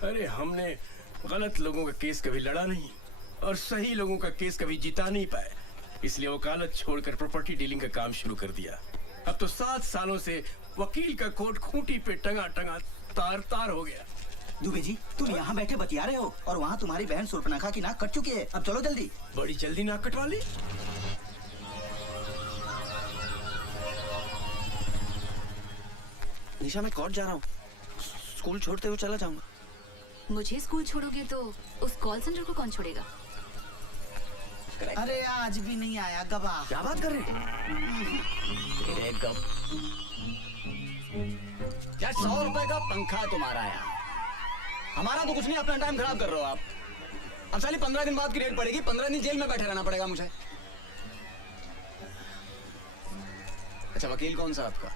अरे हमने गलत लोगों का केस कभी लड़ा नहीं और सही लोगों का केस कभी जिता नहीं पाए, इसलिए वकालत छोड़कर प्रॉपर्टी डीलिंग का काम शुरू कर दिया। अब तो 7 सालों से वकील का कोट खूंटी पे टंगा टंगा तार तार हो गया। दुबे जी तुम यहाँ बैठे बतिया रहे हो और वहाँ तुम्हारी बहन सुर्पनखा की नाक कट चुकी है। अब चलो जल्दी। बड़ी जल्दी नाक कटवा ली। निशा मैं कोर्ट जा रहा हूँ, स्कूल छोड़ते हुए चला जाऊंगा। मुझे स्कूल छोड़ोगे तो उस कॉल सेंटर को कौन छोड़ेगा? अरे आज भी नहीं आया गवाह। क्या बात कर रहे हैं? यार 100 रुपए का पंखा तुम्हारा यार, हमारा तो कुछ नहीं, अपना टाइम खराब कर रहे हो आप। अब साली 15 दिन बाद की डेट पड़ेगी, 15 दिन जेल में बैठे रहना पड़ेगा मुझे। अच्छा वकील कौन सा आपका?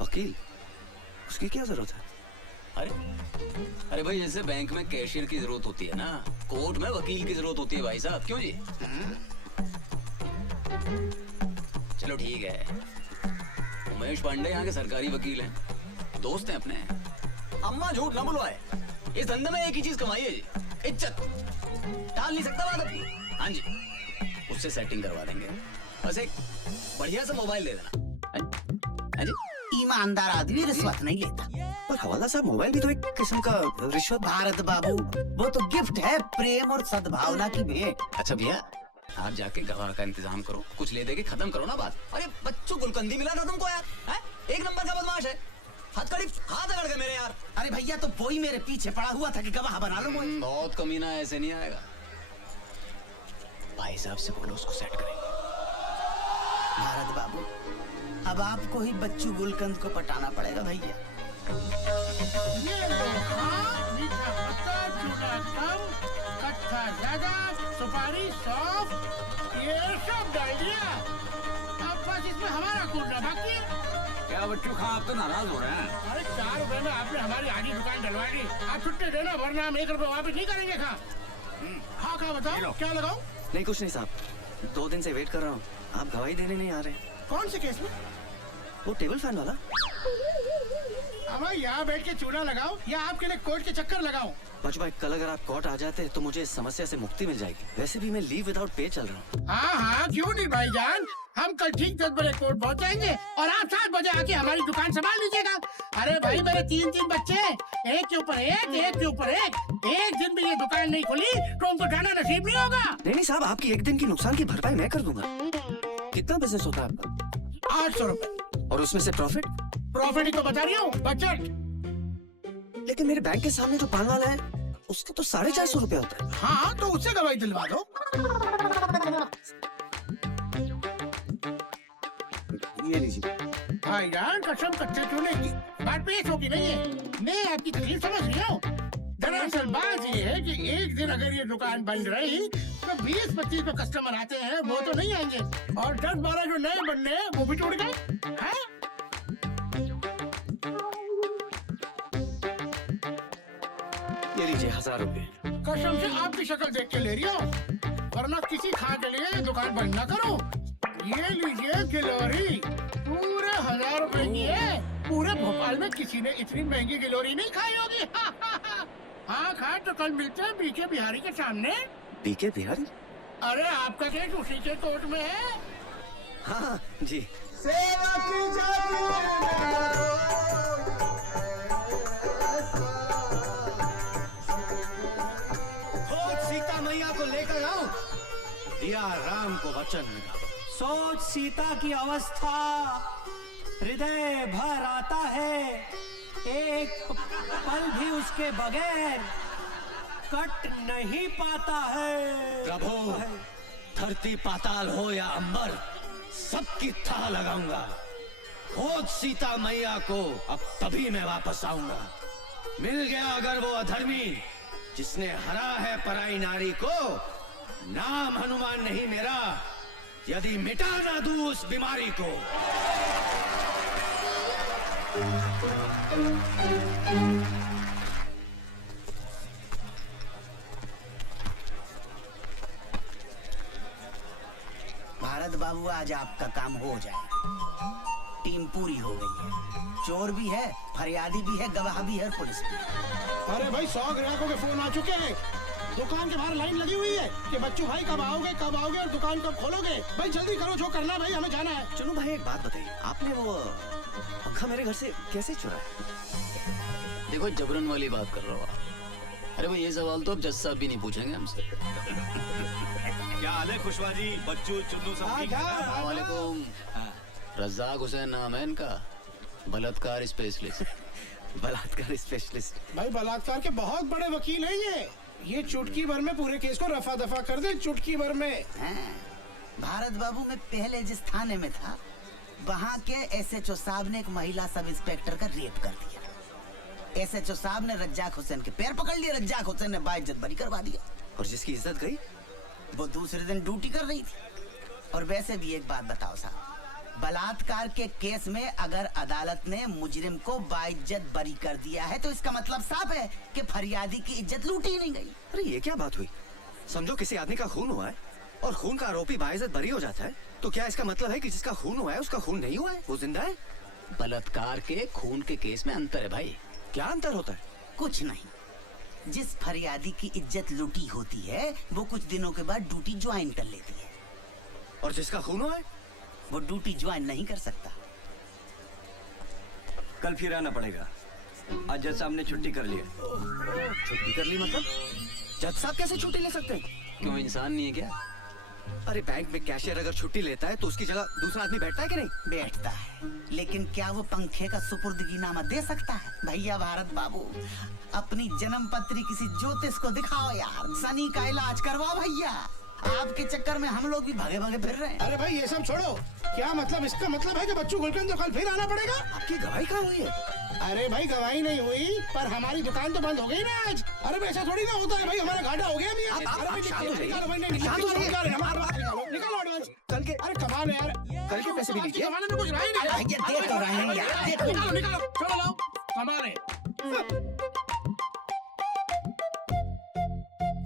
वकील? उसकी क्या जरूरत है? अरे भाई जैसे बैंक में कैशियर की जरूरत होती है ना, कोर्ट में वकील की जरूरत होती है भाई साहब। क्यों जी? चलो ठीक है, उमेश पांडे यहाँ के सरकारी वकील हैं, दोस्त हैं अपने। अम्मा झूठ ना बुलवाए, इस धंधे में एक ही चीज कमाई है जी, इज्जत। टाल नहीं सकता बात अपनी। हाँ जी, उससे सेटिंग करवा देंगे, बस एक बढ़िया सा मोबाइल दे देना। हाँ जी, ईमानदार आदमी रिश्वत नहीं लेता। पर हवाला साहब, मोबाइल भी तो एक किस्म का रिश्वत। भारत बाबू, वो तो गिफ्ट है प्रेम और सद्भावना की भेंट। अच्छा भैया, आप जाके गवाह का इंतजाम करो, कुछ ले दे के खत्म करो ना बात। अरे बच्चों गुलकंदी मिला था तुमको यार, है? एक नंबर का बदमाश है, हथकड़ी हाथ अगड़ गए मेरे यार। अरे भैया, तो वो ही मेरे पीछे पड़ा हुआ था कि गवाह बना लो मुझे। बहुत कमीना है, ऐसे नहीं आएगा। भाई साहब से बोलो उसको सेट करेंगे। भारत बाबू, अब आपको ही बच्चू गुलकंद को पटाना पड़ेगा भैया। ये मीठा पत्ता, चूड़ा कम, कट्ठा ज्यादा, सुपारी सौंफ, ये सब डाल दिया। अब बस इसमें हमारा कूदना बाकी है। क्या बच्चों खा, आप तो नाराज हो रहे हैं। अरे 4 रुपए में आपने हमारी आधी दुकान डलवा दी, आप छुट्टी देना वरना हम 1 रुपए वापस नहीं करेंगे। खा बताओ क्या लगाओ? नहीं कुछ नहीं साहब, 2 दिन से वेट कर रहा हूँ, आप गवाही देने नहीं आ रहे। कौन से केस में? वो टेबल फैन वाला। अब यहाँ बैठ के चूना लगाओ या आपके लिए कोर्ट के चक्कर लगाओ? बच भाई, कल अगर आप कोर्ट आ जाते तो मुझे इस समस्या से मुक्ति मिल जाएगी। वैसे भी मैं लीव विदाउट पे चल रहा हूँ। हाँ, क्यों नहीं भाईजान, हम कल ठीक 10 बजे कोर्ट पहुँच जाएंगे और आप 7 बजे आके हमारी दुकान संभाल लीजिएगा। अरे भाई, मेरे 3 बच्चे, एक के ऊपर एक के ऊपर एक दिन भी ये दुकान नहीं खुली तो उनको जाना नसीब नहीं होगा। नहीं साहब, आपकी एक दिन की नुकसान की भरपाई मैं कर दूंगा। कितना बिजनेस होता है आपका? 800 रुपए। और उसमें से प्रॉफिट? प्रॉफिट ही तो बता रही हूँ, बचत। लेकिन मेरे बैंक के सामने जो पान वाला है उसका तो 450 रुपए होता है। हाँ, तो उससे गवाही दिलवा दो। ये लीजिए। भाई यार, कसम कच्चे चूने की बात पेश होगी नहीं है। मैं आपकी तकलीफ समझ रही हूँ। दरअसल बात ये है कि एक दिन अगर ये दुकान बंद रही तो 20-25 जो कस्टमर आते हैं वो तो नहीं आएंगे और 10-12 जो नए बनने हैं वो भी टूट गए। ये लीजिए 1000 रुपए। कसम से आपकी शक्ल देख के ले रही हो, वरना किसी खा के लिए दुकान बंद ना करो। ये लीजिए गिलोरी, पूरे 1000 रुपए की है। पूरे भोपाल में किसी ने इतनी महंगी गिलोरी नहीं खाई होगी। हाँ खा, तो कल मिलते हैं बीके बिहारी के सामने। बीके बिहारी? अरे आपका केस उसी के कोर्ट में है। हाँ जी। सेवा की सीता मैया को लेकर आओ, दिया राम को वचन मिला। सोच सीता की अवस्था, हृदय भर आता है, एक पल भी उसके बगैर कट नहीं पाता है। प्रभु, धरती पाताल हो या अंबर, सबकी थाह लगाऊंगा। खोज सीता मैया को, अब तभी मैं वापस आऊंगा। मिल गया अगर वो अधर्मी जिसने हरा है पराई नारी को, नाम हनुमान नहीं मेरा, यदि मिटा ना दूं उस बीमारी को। भारत बाबू, आज आपका काम हो जाएगा। टीम पूरी हो गई है, चोर भी है, फरियादी भी है, गवाह भी है, पुलिस भी है। अरे भाई, 100 ग्राहकों के फोन आ चुके हैं। दुकान के बाहर लाइन लगी हुई है कि बच्चू भाई कब आओगे और दुकान कब खोलोगे। भाई जल्दी करो, जो करना है भाई, हमें जाना है। चलो भाई, एक बात बताइए, आपने वो पंखा मेरे घर से कैसे चुराया? देखो, जबरन वाली बात कर रहे हो आप। अरे भाई, ये सवाल तो अब जज साहब भी नहीं पूछेंगे हमसे। क्या हाल है खुशवा जी, बच्चू चुन्नू सब ठीक है? वालेकुम। रज़ाक हुसैन नाम है इनका, बलात्कार स्पेशलिस्ट। बलात्कार स्पेशलिस्ट? भाई बलात्कार के बहुत बड़े वकील हैं ये चुटकी भर में पूरे केस को रफा दफा कर दे, चुटकी भर में। भारत बाबू, मैं पहले जिस थाने में था, वहाँ के SHO साहब ने एक महिला सब इंस्पेक्टर का रेप कर दिया। SHO साहब ने रज्जाक हुसैन के पैर पकड़ लिए। रज्जाक हुसैन ने बाइज्जत बरी करवा दिया। और जिसकी इज्जत गई वो दूसरे दिन ड्यूटी कर रही थी। और वैसे भी एक बात बताओ साहब, बलात्कार के केस में अगर अदालत ने मुजरिम को बाइज्जत बरी कर दिया है तो इसका मतलब साफ है कि फरियादी की इज्जत लूटी ही नहीं गई। अरे ये क्या बात हुई? समझो किसी आदमी का खून हुआ है और खून का आरोपी बाइज्जत बरी हो जाता है, तो क्या इसका मतलब है कि जिसका खून हुआ है उसका खून नहीं हुआ है, वो जिंदा है? बलात्कार के खून के केस में अंतर है भाई। क्या अंतर होता है? कुछ नहीं। जिस फरियादी की इज्जत लूटी होती है वो कुछ दिनों के बाद ड्यूटी ज्वाइन कर लेती है, और जिसका खून हुआ है वो ड्यूटी ज्वाइन नहीं कर सकता। कल फिर आना पड़ेगा। आज जज साहब ने छुट्टी कर ली है। छुट्टी कर ली मतलब? जज साहब कैसे छुट्टी ले सकते हैं? क्यों, इंसान नहीं है क्या? अरे बैंक में कैशियर अगर छुट्टी लेता है तो उसकी जगह दूसरा आदमी बैठता है कि नहीं? बैठता है, लेकिन क्या वो पंखे का सुपुर्दगीनामा दे सकता है? भैया भारत बाबू, अपनी जन्म पत्री किसी ज्योतिष को दिखाओ यार, शनि का इलाज करवाओ भैया। आपके चक्कर में हम लोग भी भागे भागे फिर रहे हैं। अरे भाई ये सब छोड़ो, क्या मतलब? इसका मतलब है कि बच्चों गुलकंद तो कल फिर आना पड़ेगा। आपकी गवाही कहाँ हुई है? अरे भाई गवाही नहीं हुई, पर हमारी दुकान तो बंद हो गई ना आज। अरे वैसा थोड़ी ना होता है भाई, हमारा घाटा हो गया। निकालो एडवांस कल के। अरे कमाल है यार, कल के पैसे भी लीजिए। जमाने में कुछ रहा ही नहीं। देख तो रहे हैं यार, देख। निकालो छोड़ो, लाओ कमाल है।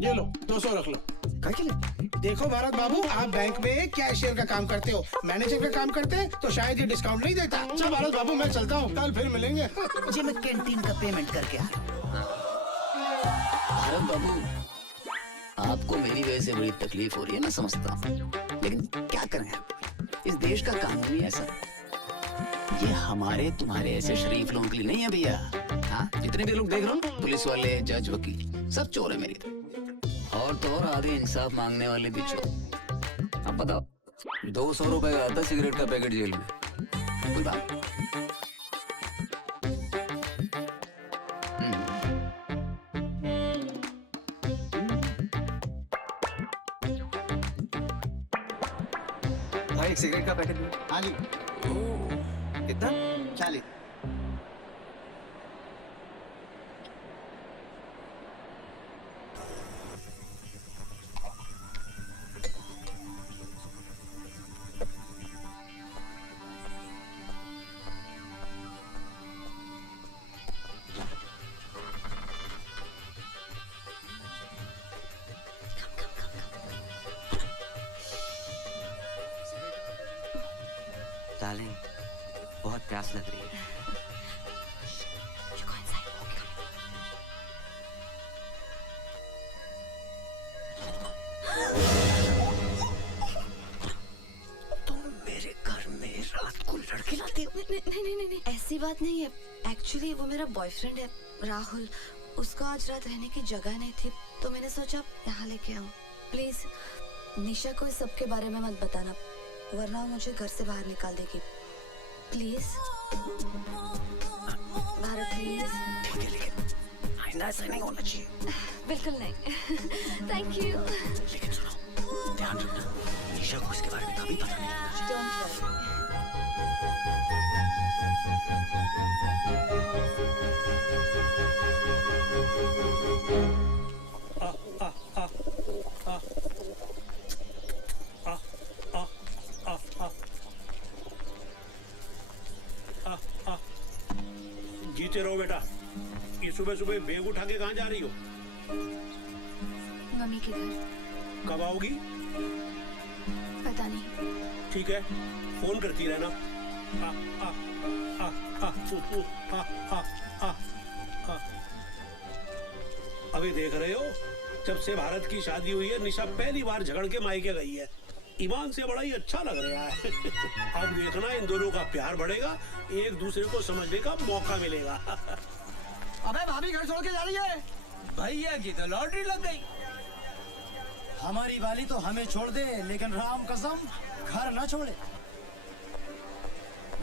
ये लो 200 रख लो। देखो भारत बाबू, आप बैंक में कैशियर का काम करते हो, मैनेजर का काम करते हैं तो शायद ये डिस्काउंट नहीं देता। अच्छा भारत बाबू मैं चलता हूँ, कल फिर मिलेंगे। जी मैं कैंटीन का पेमेंट करके आ रहा हूँ। भारत बाबू, आपको मेरी वजह से बड़ी तकलीफ हो रही है, मैं समझता हूँ, लेकिन क्या करें, इस देश का कानून ही ऐसा। ये हमारे तुम्हारे ऐसे शरीफ लोगों के लिए नहीं है भैया। हाँ, जितने भी लोग देख रहे हो, पुलिस वाले, जज, वकील, सब चोर है मेरी तरह। और तो और आधे इंसाफ मांगने वाले भी चोर। अब बताओ, 200 रुपए का आता सिगरेट का पैकेट जेल में, कोई बात? भाई एक सिगरेट का पैकेट दो। हाँ जी। कितना? 40। डार्लिंग, बहुत प्यास लग रही है। तुम मेरे घर में रात को लड़के लाते हो? नहीं, ऐसी बात नहीं है। एक्चुअली वो मेरा बॉयफ्रेंड है राहुल, उसका आज रात रहने की जगह नहीं थी तो मैंने सोचा यहाँ लेके आऊँ। प्लीज निशा को इस सब के बारे में मत बताना, वरना वो मुझे घर से बाहर निकाल देगी। Please Bharat, please. ठीक है, लेकिन आइंदा ऐसा नहीं होना चाहिए। बिल्कुल नहीं। Thank you. लेकिन सुनो, ध्यान रखना, निशा को इसके बारे में कभी पता नहीं लगना चाहिए। Don't worry. जीते रहो बेटा। ये सुबह सुबह बैग उठा के कहाँ जा रही हो? मम्मी के घर। कब आओगी? पता नहीं। ठीक है, फोन करती रहना। आ, आ, आ, आ, आ, आ, आ, आ। अभी देख रहे हो, जब से भारत की शादी हुई है निशा पहली बार झगड़ के मायके गई है। ईमान से बड़ा ही अच्छा लग रहा है। अब देखना इन दोनों का प्यार बढ़ेगा, एक दूसरे को समझने का मौका मिलेगा। अबे भाभी घर छोड़ के जा रही है। भैया की तो लॉटरी लग गई। हमारी वाली तो हमें छोड़ दे, लेकिन राम कसम घर न छोड़े।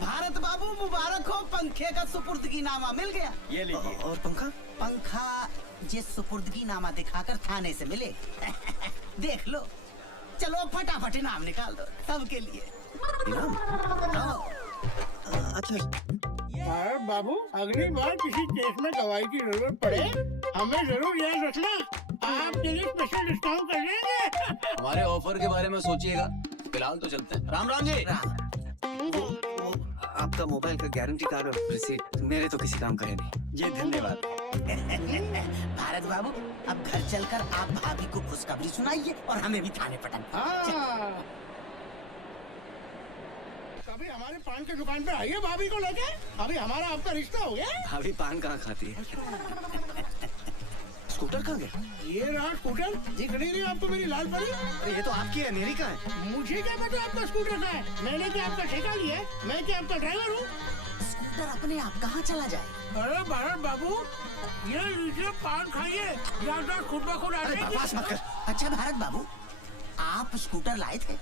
भारत बाबू मुबारक हो, पंखे का सुपुर्दगीनामा मिल गया। ये लीजिए। और पंखा? पंखा जिस सुपुर्दगीनामा दिखाकर थाने से मिले। देख लो, चलो फटाफट इनाम निकाल दो सबके लिए। इनाम? भारत बाबू, अगली बार किसी केस में दवाई की जरूरत पड़े हमें जरूर याद रखना, आपके लिए स्पेशल डिस्काउंट कर देंगे। हमारे ऑफर के बारे में सोचिएगा, फिलहाल तो चलते हैं। राम राम जी। आपका मोबाइल का गारंटी कार्ड और रिसीट मेरे तो किसी काम करे नहीं। जी धन्यवाद। भारत बाबू, अब घर चलकर आप भाभी को खुशखबरी सुनाइए और हमें भी थाने पटन। कभी हमारे पान की दुकान पे आइए भाभी को लेके, अभी हमारा आपका रिश्ता हो गया। भाभी पान कहाँ खाती है? स्कूटर कहाँ गया? ये रहा स्कूटर, दिख नहीं रही आपको मेरी लाल परी? अरे ये तो आपकी है, मेरी कहाँ है? मुझे क्या पता आपका स्कूटर कहाँ है? मैंने क्या आपका ठेका लिया है? मैं क्या आपका ड्राइवर हूँ? स्कूटर अपने आप कहाँ चला जाए? अरे भारत बाबू, ये लीजिए पान खाइए, ज्यादा खुद ब खुद आ बकवास मत कर। अच्छा भारत बाबू, आप स्कूटर लाए थे?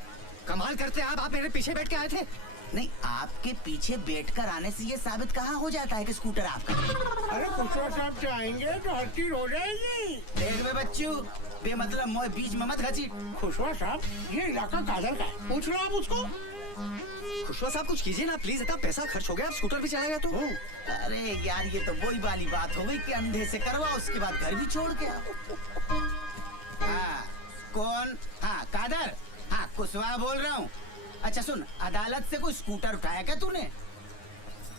कमाल करते आप मेरे पीछे बैठ के आए थे? नहीं, आपके पीछे बैठकर आने से ये साबित कहाँ हो जाता है कि स्कूटर आपका? अरे खुशवा साहब चाहेंगे तो हर चीज हो जाएगी। देख बे बच्चू, बेमतलब मोए बीच में मत घसीट। खुशवा साहब, ये इलाका कादर का है, पूछ लो आप उसको। खुशवा साहब कुछ कीजिए ना प्लीज, इतना पैसा खर्च हो गया, अब स्कूटर भी चला गया तो। अरे यार, ये तो वही वाली बात हो गई कि अंधे से करवा, उसके बाद घर भी छोड़ के आओ। हाँ, कौन? हाँ कादर, हाँ कुशवा बोल रहा हूँ। अच्छा सुन, अदालत से कोई स्कूटर उठाया क्या तूने?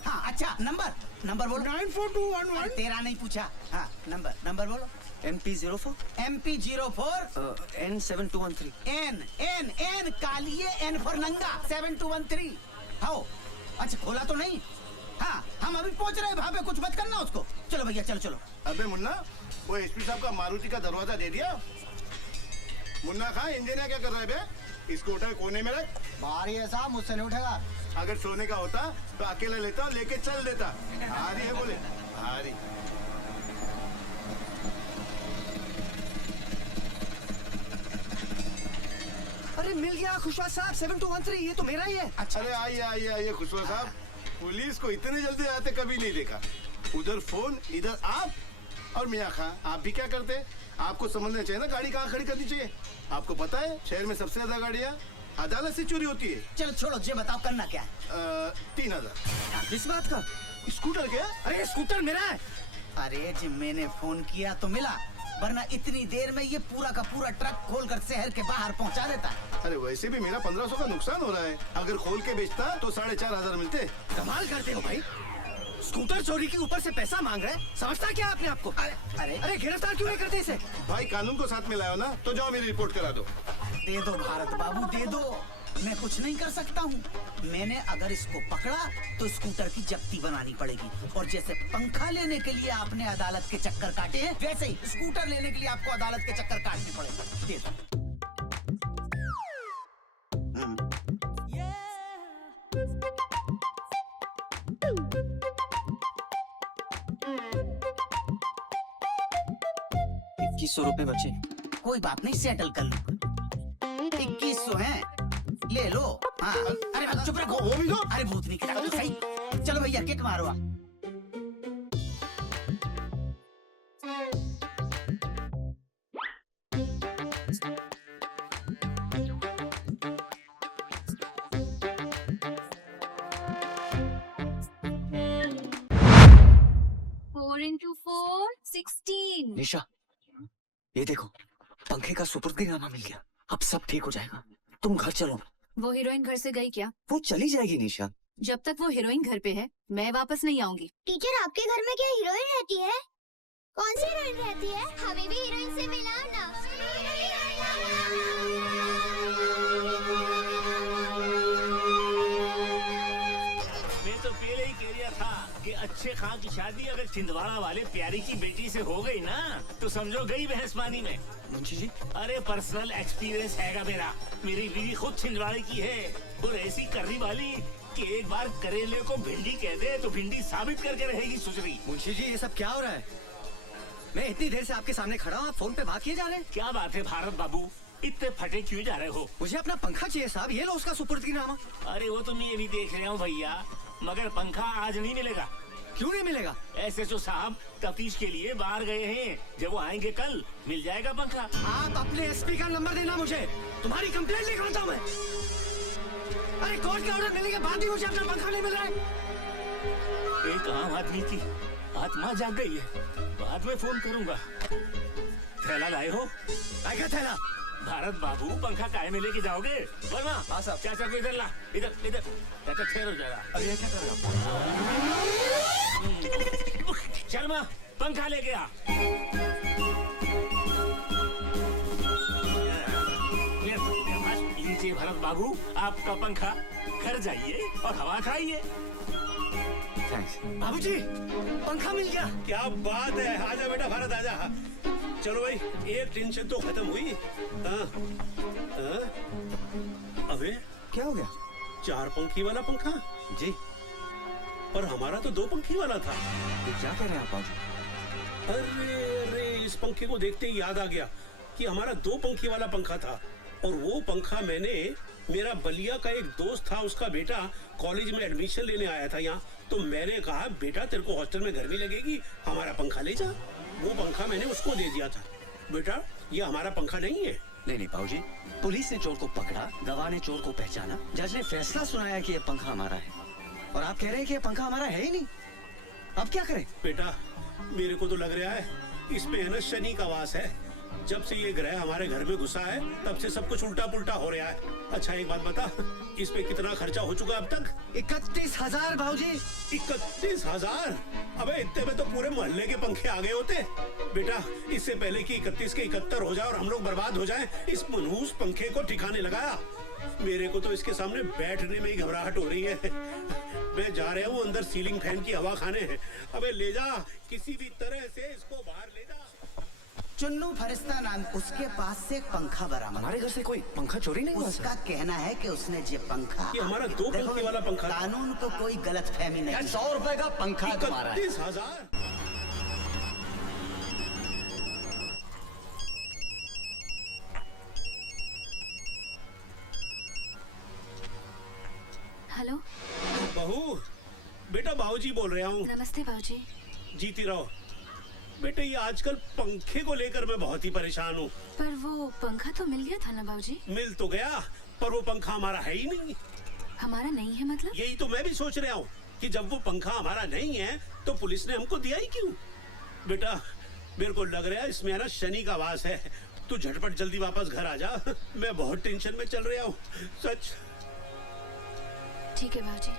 हाँ अच्छा, नंबर बोलो। 94211। तेरा नहीं पूछा। हाँ नंबर बोलो। MP04 N कालिए, N फॉर नंगा, 7213। हाँ अच्छा, खोला तो नहीं? हाँ हम अभी पहुंच रहे हैं, वहाँ पे कुछ मत करना उसको। चलो भैया, चलो। अबे मुन्ना, वो एसपी साहब का मारुति का दरवाजा दे दिया? मुन्ना खां, इंजीनियर क्या कर रहा है बे? स्कूटर कोने में रख। भारी है साहब, मुझसे नहीं उठेगा। अगर सोने का होता तो अकेला लेता, लेके चल देता। भारी है बोले, भारी। अरे मिल गया खुशवा साहब, 7213, ये तो मेरा ही है। अच्छा, अरे आइए खुशवा साहब, पुलिस को इतने जल्दी आते कभी नहीं देखा। उधर फोन, इधर आप। और मियाँ खां, आप भी क्या करते? आपको समझना चाहिए ना, गाड़ी कहाँ खड़ी करनी चाहिए। आपको पता है शहर में सबसे ज्यादा गाड़ियाँ अदालत से चोरी होती है। चलो छोड़ो, जे बताओ करना क्या है? 3000। इस बात का? स्कूटर क्या? अरे स्कूटर मेरा है। अरे जी, मैंने फोन किया तो मिला, वरना इतनी देर में ये पूरा का पूरा ट्रक खोलकर शहर के बाहर पहुंचा देता। अरे वैसे भी मेरा 1500 का नुकसान हो रहा है, अगर खोल के बेचता तो 4500 मिलते। कमाल करते हो भाई, स्कूटर चोरी के ऊपर से पैसा मांग रहे हैं, समझता क्या आपने आपको? अरे गिरफ्तार क्यों नहीं करते इसे? भाई कानून को साथ में लाओ ना, तो जाओ मेरी रिपोर्ट करा दो। दे दो भारत बाबू, दे दो, मैं कुछ नहीं कर सकता हूँ। मैंने अगर इसको पकड़ा तो स्कूटर की जब्ती बनानी पड़ेगी, और जैसे पंखा लेने के लिए आपने अदालत के चक्कर काटे हैं, वैसे ही स्कूटर लेने के लिए आपको अदालत के चक्कर काटने पड़ेंगे। दे दो। ₹2100 बचे। कोई बात नहीं, सेटल कर लो। 2100 है, ले लो। हाँ, अरे चुप रखो। वो भी दो। अरे भूत नहीं खिला तो सही। चलो भैया, किक मारो आप। निशा, ये देखो, पंखे का सुपुर्दगीनामा मिल गया, अब सब ठीक हो जाएगा। तुम घर चलो। वो हीरोइन घर से गई क्या? वो चली जाएगी निशा। जब तक वो हीरोइन घर पे है, मैं वापस नहीं आऊंगी। टीचर, आपके घर में क्या हीरोइन रहती है? कौन सी हीरोइन रहती है? हमें भी हीरोइन से मिलाओ ना। मैं तो पहले ही कह रहा था कि अच्छे खां की शादी अगर छिंदवाड़ा वाले प्यारी की बेटी से हो गई ना, तो समझो गई भैंस पानी में। मुंशी जी, अरे पर्सनल एक्सपीरियंस हैगा मेरा, मेरी बीवी खुद छिंदवाड़े की है, और ऐसी करनी वाली कि एक बार करेले को भिंडी कह दे तो भिंडी साबित करके रहेगी सुसरी। मुंशी जी, ये सब क्या हो रहा है? मैं इतनी देर से आपके सामने खड़ा हूँ, आप फोन पे बात किए जा रहे हैं। क्या बात है भारत बाबू, इतने फटे क्यों जा रहे हो? मुझे अपना पंखा चाहिए साहब, ये लो उसका सुपुर्दगीनामा। अरे वो तो मैं ये भी देख रहा हूँ भैया, मगर पंखा आज नहीं मिलेगा। क्यों नहीं मिलेगा? SHO साहब तफ्तीश के लिए बाहर गए हैं, जब वो आएंगे कल मिल जाएगा पंखा। आप अपने SP का नंबर देना मुझे, तुम्हारी कंप्लेंट लिख रहा हूँ मैं। अरे कोर्ट का ऑर्डर मिलने के बाद भी मुझे अपना पंखा नहीं मिल रहा है। एक आम आदमी की आत्मा जाग गई है। बाद में फोन करूंगा। थैला लाए हो? आएगा थैला। भारत बाबू, पंखा काहे में लेके जाओगे? वर्मा, हाँ साहब। चाचा को इधर ला, इधर इधर। चाचा ठहरो जरा। अरे ये क्या कर रहे हो? शर्मा, पंखा ले गया। लीजिए भरत बाबू, आपका पंखा। घर जाइए और हवा खाइए। बाबूजी, पंखा मिल गया। क्या बात है, आजा बेटा भारत आजा। चलो भाई, एक टेंशन तो खत्म हुई। हाँ, हाँ? अबे क्या हो गया? 4 पंखी वाला पंखा जी, और हमारा तो 2 पंखी वाला था। क्या कह रहे हैं आप बाबू? अरे इस पंखे को देखते ही याद आ गया कि हमारा 2 पंखी वाला पंखा था। और वो पंखा मैंने, मेरा बलिया का एक दोस्त था, उसका बेटा कॉलेज में एडमिशन लेने आया था यहाँ, तो मैंने कहा बेटा तेरे को हॉस्टल में गर्मी लगेगी, हमारा पंखा ले जा। वो पंखा मैंने उसको दे दिया था। बेटा ये हमारा पंखा नहीं है। नहीं बाबूजी, पुलिस ने चोर को पकड़ा, गवाह ने चोर को पहचाना, जज ने फैसला सुनाया कि ये पंखा हमारा है, और आप कह रहे हैं कि ये पंखा हमारा है ही नहीं। अब क्या करें? बेटा मेरे को तो लग रहा है इसमें है ना शनि का वास है। जब से ये ग्रह हमारे घर में घुसा है तब से सब कुछ उल्टा पुल्टा हो रहा है। अच्छा एक बात बता, इस पे कितना खर्चा हो चुका अब तक? 31,000 भाऊजी। 31,000? अबे इतने में तो पूरे मोहल्ले के पंखे आ गए होते। बेटा इससे पहले कि 31 के 71 हो जाए और हम लोग बर्बाद हो जाएं, इस मनहूस पंखे को ठिकाने लगाया। मेरे को तो इसके सामने बैठने में ही घबराहट हो रही है। मैं जा रहा हूँ अंदर सीलिंग फैन की हवा खाने। अबे ले जा, किसी भी तरह से इसको बाहर ले जा। चुन्नू फरिश्ता नाम उसके पास से एक पंखा बरामद। हमारे घर से कोई पंखा चोरी नहीं हुआ? उसका कहना है कि उसने ये पंखा, ये हमारा 2 पंखी वाला पंखा। कानून को कोई गलतफहमी नहीं। 100 रुपए का पंखा तुम्हारा है। 31,000? हेलो बहू, बेटा बाबूजी बोल रहा हूँ। नमस्ते बाबूजी। जीती रहो बेटे। ये आजकल पंखे को लेकर मैं बहुत ही परेशान हूँ। पर वो पंखा तो मिल गया था ना बाबूजी? मिल तो गया, पर वो पंखा हमारा है ही नहीं। हमारा नहीं है मतलब? यही तो मैं भी सोच रहा हूँ कि जब वो पंखा हमारा नहीं है तो पुलिस ने हमको दिया ही क्यों? बेटा मेरे को लग रहा है इसमें है ना शनि का वास है। तू झटपट जल्दी वापस घर आ जा, मैं बहुत टेंशन में चल रहा हूँ सच। ठीक है बाबूजी।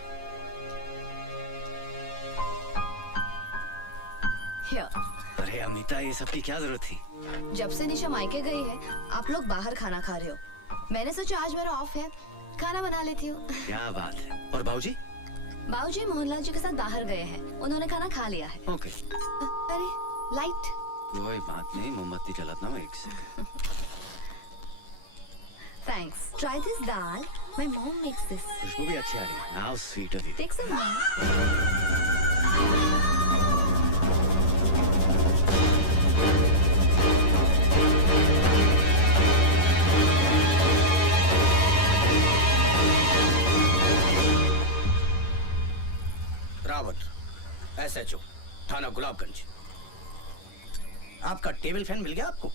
अरे अमिता, ये सब की क्या जरूरत थी? जब से निशा मायके गई है आप लोग बाहर खाना खा रहे हो। मैंने सोचा आज मेरा ऑफ है, खाना बना लेती हूँ। क्या बात है। और बाबूजी? बाबूजी मोहनलाल जी के साथ बाहर गए हैं, उन्होंने खाना खा लिया है। ओके। अरे लाइट। कोई बात नहीं, मोमबत्ती जलाता हूँ 1 second. Thanks. Try this dal, my mom makes this. खुशबू भी अच्छी आ रही है। How sweet of you. Take some. Rawat, SHO, थाना गुलाबगंज। आपका टेबल फैन मिल गया आपको?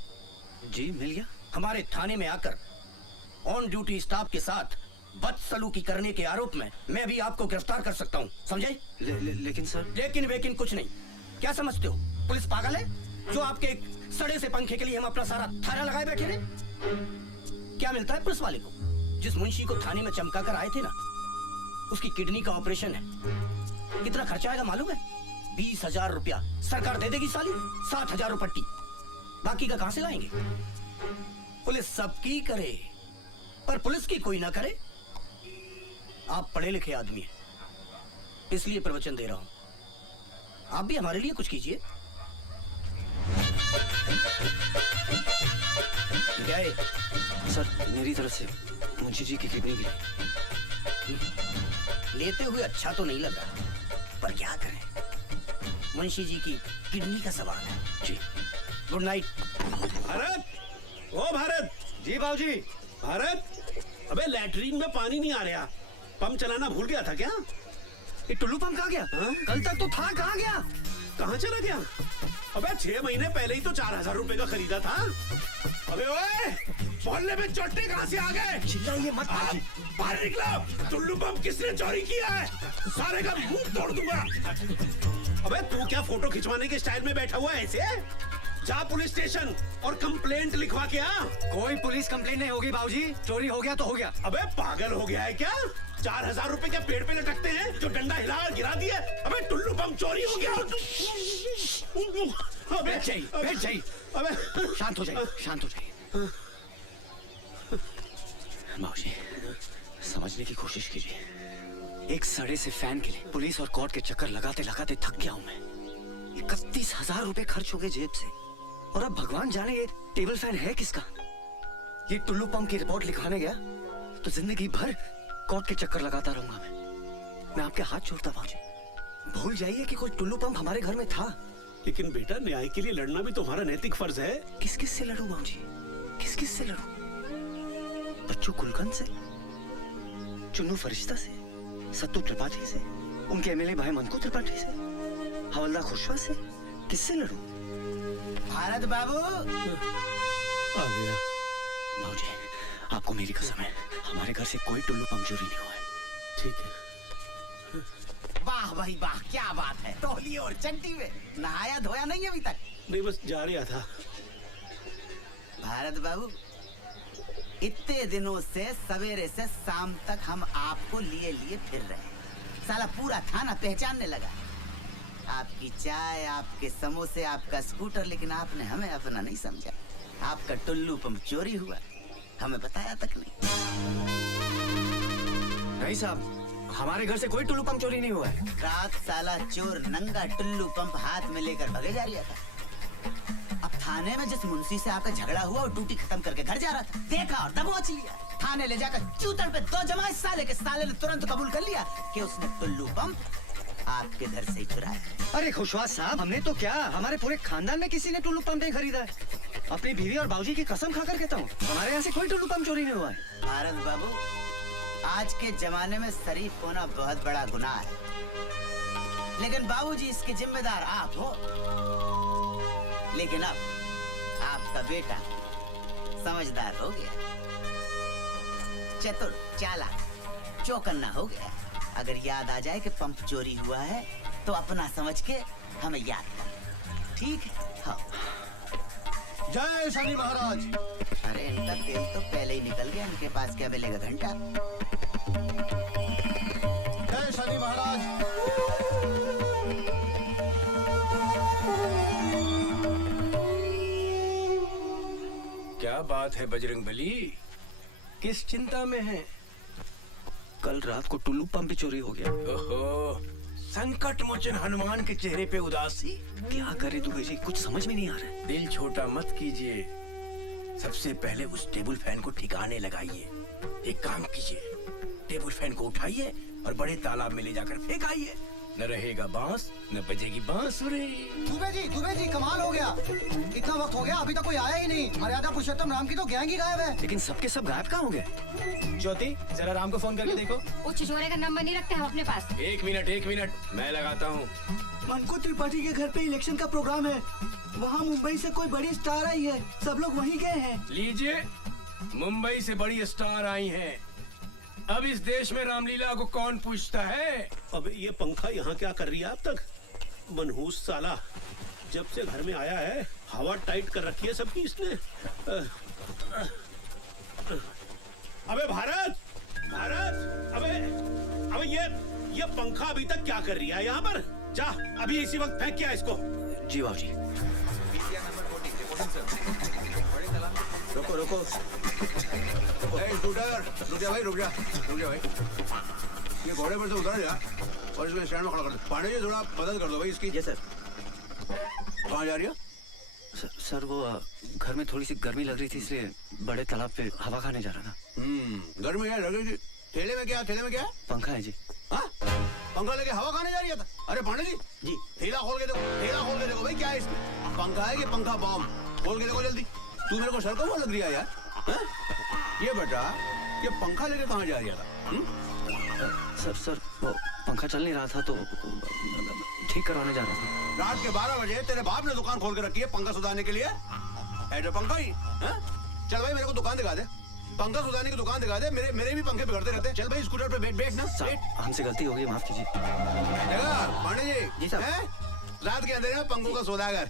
जी मिल गया। हमारे थाने में आकर ऑन ड्यूटी स्टाफ के साथ बदसलूकी करने के आरोप में मैं भी आपको गिरफ्तार कर सकता हूँ, समझे? लेकिन सर। लेकिन वेकिन कुछ नहीं। क्या समझते हो पुलिस पागल है जो आपके एक सड़े से पंखे के लिए हम अपना सारा थाना लगाए बैठे रहे? क्या मिलता है पुलिस वाले को? जिस मुंशी को थाने में चमका कर आए थे ना, उसकी किडनी का ऑपरेशन है। कितना खर्चा आएगा मालूम है? 20,000 रुपया सरकार दे देगी साली, 60,000 पट्टी। बाकी का कहां से लाएंगे? पुलिस सबकी करे पर पुलिस की कोई ना करे। आप पढ़े लिखे आदमी हैं, इसलिए प्रवचन दे रहा हूं। आप भी हमारे लिए कुछ कीजिए। क्या है? सर मेरी तरफ से मुंशी जी की किडनी के लिए। लेते हुए अच्छा तो नहीं लग रहा, पर क्या करें, मुंशी जी की किडनी का सवाल है। जी गुड नाइट। भारत, ओ भारत। जी बाबूजी। भारत, अबे लैट्रीन में पानी नहीं आ रहा, पंप चलाना भूल गया था क्या? ये टुल्लू पंप कहाँ गया? कल तक तो था, कहाँ गया? कहाँ चला गया? अबे 6 महीने पहले ही तो 4,000 रुपए का खरीदा था। अबे ओए, मोहल्ले में चोटे कहाँ से आ गए? चिल्लाइए मत। बाहर निकलो। टुल्लू पंप किसने चोरी किया है? सारे का मुंह तोड़ दूंगा। अबे तू क्या फोटो खिंचवाने के स्टाइल में बैठा हुआ है ऐसे? जा पुलिस स्टेशन और कंप्लेंट लिखवा के आ। कोई पुलिस कंप्लेंट नहीं होगी बाबूजी, चोरी हो गया तो हो गया। अबे पागल हो गया है क्या? 4000 रुपए क्या पेड़ पे लटकते हैं जो डंडा हिला गिरा दिए? अबे टुल्लू पंप चोरी हो गया। अबे बैठ जाइए। अबे शांत हो जाइए, शांत हो जाइए। बाबूजी समझने की कोशिश कीजिए। एक सड़े से फैन के लिए पुलिस और कोर्ट के चक्कर लगाते लगाते थक गया हूं मैं। 31,000 रुपए खर्च हो गए जेब से, और अब भगवान जाने ये टेबल फैन है किसका। ये टुल्लू पंप की रिपोर्ट लिखवाने गया तो जिंदगी भर कोर्ट के चक्कर लगाता रहूंगा मैं आपके हाथ छोड़ता बाबूजी। भूल जाइए कि कोई टुल्लू पंप हमारे घर में था। लेकिन बेटा न्याय के लिए लड़ना भी तुम्हारा नैतिक फर्ज है। किस किस से लड़ूं बाबूजी, किस किस से लड़ूं? बच्चू कुलकर्णी से, चुन्नू फरिश्ता से, सत्तू त्रिपाठी से, उनके एमएलए भाई मंकू त्रिपाठी से, हवलदार खुशवा से, किससे लड़ूं? भारत बाबू आ गया। बाबूजी आपको मेरी कसम है, हमारे घर से कोई टुल्लू पंप चोरी नहीं हुआ है। ठीक है। वाह भाई वाह, क्या बात है। तौलिए और चंटी में नहाया धोया नहीं अभी तक? नहीं बस जा रहा था। भारत बाबू इतने दिनों से सवेरे से शाम तक हम आपको लिए लिए फिर रहे हैं। साला पूरा थाना पहचानने लगा। आपकी चाय, आपके समोसे, आपका स्कूटर, लेकिन आपने हमें अपना नहीं समझा। आपका टुल्लू पंप चोरी हुआ, हमें बताया तक नहीं। भाई साहब हमारे घर से कोई टुल्लू पंप चोरी नहीं हुआ है। रात साला चोर नंगा टुल्लू पंप हाथ में लेकर भगे जा रहा था। अब थाने में जिस मुंशी से आपका झगड़ा हुआ, वो ड्यूटी खत्म करके घर जा रहा था, देखा और दबोच लिया। थाने ले जाकर चूतड़ पे 2 जमाए साले के साले ने तुरंत कबूल कर लिया कि उसने टुल्लू पंप आपके घर से ही चुराया। अरे खुशवास साहब, हमने तो क्या, हमारे पूरे खानदान में किसी ने टुल्लू पंप नहीं खरीदा है। अपनी बीवी और बाबूजी की कसम खाकर कहता हूँ, हमारे यहाँ से कोई टुल्लू पंप चोरी नहीं हुआ है। भारत बाबू आज के जमाने में शरीफ होना बहुत बड़ा गुनाह है, लेकिन बाबूजी इसके जिम्मेदार आप हो। लेकिन अब आपका बेटा समझदार हो गया, चतुर, चालाक, चौकन्ना हो गया। अगर याद आ जाए कि पंप चोरी हुआ है तो अपना समझ के हमें याद कर, ठीक है? हाँ। जय शनि महाराज। अरे इनका तेल तो पहले ही निकल गया, इनके पास क्या मिलेगा घंटा? जय शनि महाराज। क्या बात है बजरंगबली, किस चिंता में है? कल रात को टुल्लू पंप भी चोरी हो गया। ओहो, संकट मोचन हनुमान के चेहरे पे उदासी। क्या करे दुबे जी, कुछ समझ में नहीं आ रहा है। दिल छोटा मत कीजिए, सबसे पहले उस टेबल फैन को ठिकाने लगाइए। एक काम कीजिए, टेबल फैन को उठाइए और बड़े तालाब में ले जाकर फेंकाइए। न रहेगा बांस, न बजेगी बांसुरी। दुबे जी कमाल हो गया। इतना वक्त हो गया अभी तक कोई आया ही नहीं। मर्यादा पुरुषोत्तम राम की तो गैंग ही गायब है। लेकिन सबके सब गायब कहाँ हो गए? ज्योति जरा राम को फोन करके देखो। वो छिछोरे का नंबर नहीं रखते हम अपने पास। एक मिनट मैं लगाता हूँ। मंकू त्रिपाठी के घर पे इलेक्शन का प्रोग्राम है, वहाँ मुंबई से कोई बड़ी स्टार आई है, सब लोग वहीं गए हैं। लीजिए, मुंबई से बड़ी स्टार आई हैं। अब इस देश में रामलीला को कौन पूछता है? अब ये पंखा यहाँ क्या कर रही है अब तक? मनहूस साला, जब से घर में आया है हवा टाइट कर रखी है सबकी इसने। अबे भारत, अबे ये पंखा अभी तक क्या कर रही है यहाँ पर? जा अभी इसी वक्त फेंक किया इसको। जी बाबूजी। रुको रुक जा भाई। ये घोड़े पर से उतार दिया और इसको स्टैंड में खड़ा कर दो। पांडे जी थोड़ा मदद कर दो भाई इसकी। जी सर। कहाँ जा रही है? सर वो घर में थोड़ी सी गर्मी लग रही थी, इसलिए बड़े तालाब पे हवा खाने जा रहा था। गर्मी है लग रही थी। थैले में क्या है? पंखा है जी। हाँ, पंखा लेके हवा खाने जा रही था? अरे पांडे जी थैला खोल के देखो भाई, क्या है इसमें? पंखा है कि पंखा बॉम्ब? खोल के देखो जल्दी। तू मेरे को सड़कों पर लग रही है यार। ये बेटा, ये पंखा लेके कहाँ जा रहा था? सर वो पंखा चल नहीं रहा था तो ठीक करवाने जा रहा था। रात के 12 बजे तेरे बाप ने दुकान खोल के रखी है पंखा सुधारने के लिए? ऐसा पंखा ही? चल भाई मेरे को दुकान दिखा दे। पंखा सुधारने की दुकान दिखा दे। मेरे मेरे भी पंखे बिगड़ते रहते हैं। चल भाई स्कूटर पे बैठ बैठ ना बैठ। हमसे गलती हो गई, माफ कीजिए। देखा पांडे जी हैं? रात के अंधेरे में पंखों का सौदागर।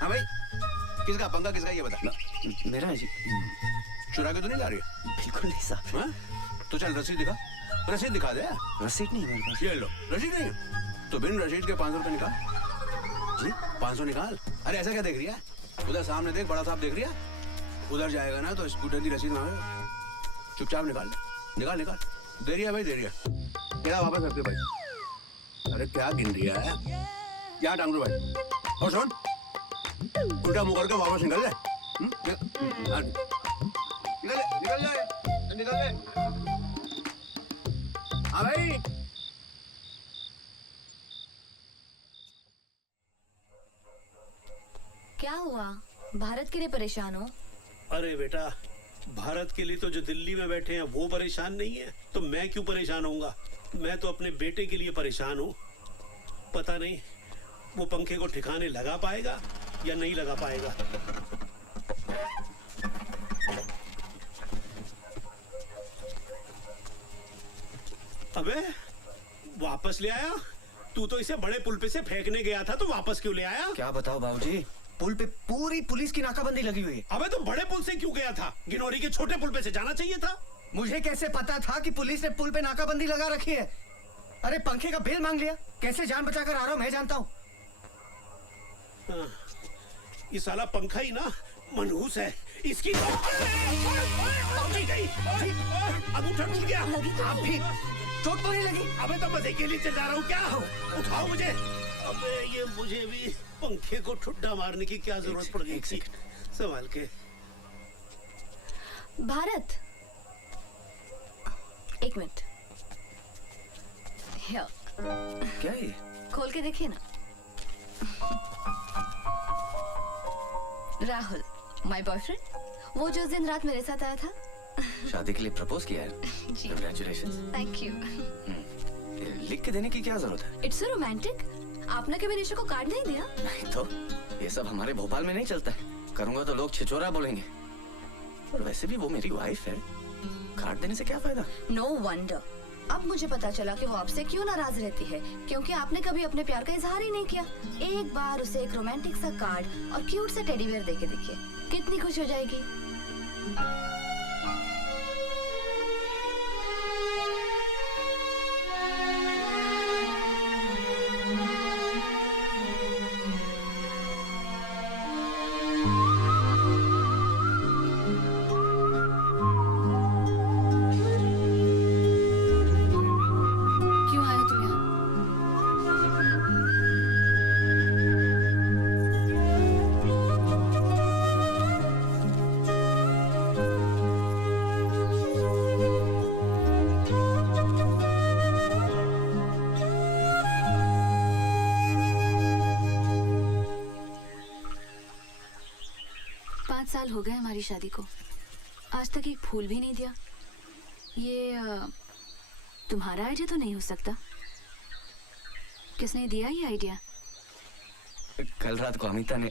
हाँ भाई किसका पंखा किसका ये बता। मेरा है जी। चुरा के तो नहीं ला रही? बिल्कुल नहीं साहब। हाँ? तो चल रसीद दिखा, रसीद दिखा दे। रसीद नहीं है मेरे पास। ये लो रसीद नहीं है तो बिन रसीद के 500 रुपए निकाल। जी 500 निकाल। अरे ऐसा क्या देख रही है? उधर सामने देख, बड़ा साहब देख रही है। उधर जाएगा ना तो स्कूटर की रसीद मांगे, चुपचाप निकाल निकाल निकाल। दे रही है भाई, दे रही है। क्या वापस रख दे भाई। अरे क्या गिन रही है? क्या टांग लो भाई। और सुन उल्टा मुंह करके वापस निकल ले। निकल ले निकल ले निकल ले। हाँ भाई क्या हुआ? भारत के लिए परेशान हो? अरे बेटा, भारत के लिए तो जो दिल्ली में बैठे हैं वो परेशान नहीं है, तो मैं क्यों परेशान होऊंगा? मैं तो अपने बेटे के लिए परेशान हूँ। पता नहीं वो पंखे को ठिकाने लगा पाएगा या नहीं लगा पाएगा। अबे वापस ले आया? तू तो इसे बड़े पुल पे से फेंकने गया था, तो वापस क्यों ले आया? क्या बताओ बाबूजी, पुल पे पूरी पुलिस की नाकाबंदी लगी हुई है। अबे तो बड़े पुल से क्यों गया था? गिनौरी के छोटे पुल पे से जाना चाहिए था। मुझे कैसे पता था कि पुलिस ने पुल पे नाकाबंदी लगा रखी है? अरे पंखे का बिल मांग लिया, कैसे जान बचाकर आ रहा हूं मैं जानता हूँ। हाँ, ये साला पंखा ही ना मनहूस है। इसकी तो गई। अंगूठा टूट गया। आप भी चोट तो नहीं लगी? अबे तो मैं अकेले चल जा रहा हूँ, क्या उठाओ मुझे। अबे ये मुझे भी पंखे को ठुड्डा मारने की क्या जरूरत पड़ गई थी। संभाल के। भारत, एक मिनट। क्या ये? खोल के देखिए ना। राहुल, माय बॉयफ्रेंड, वो जो उस दिन रात मेरे साथ आया था। शादी के लिए प्रपोज किया है? जी। Congratulations। Thank you. लिख के देने की क्या जरूरत है? It's so romantic. आपने कभी निशा को कार्ड नहीं दिया? नहीं तो ये सब हमारे भोपाल में नहीं चलता है। करूंगा तो लोग छिछोरा बोलेंगे। और वैसे भी वो मेरी वाइफ है, कार्ड देने से क्या फायदा? No wonder. अब मुझे पता चला कि वो आपसे क्यों नाराज रहती है, क्योंकि आपने कभी अपने प्यार का इजहार ही नहीं किया। एक बार उसे एक रोमांटिक सा कार्ड और क्यूट सा टेडी बेयर देके देखिए, कितनी खुश हो जाएगी। क्यों आए तुम यहाँ? साल हो गए हमारी शादी को, आज तक एक फूल भी नहीं दिया। ये तुम्हारा आइडिया तो नहीं हो सकता। किसने दिया ये आइडिया? कल रात को अमिता ने।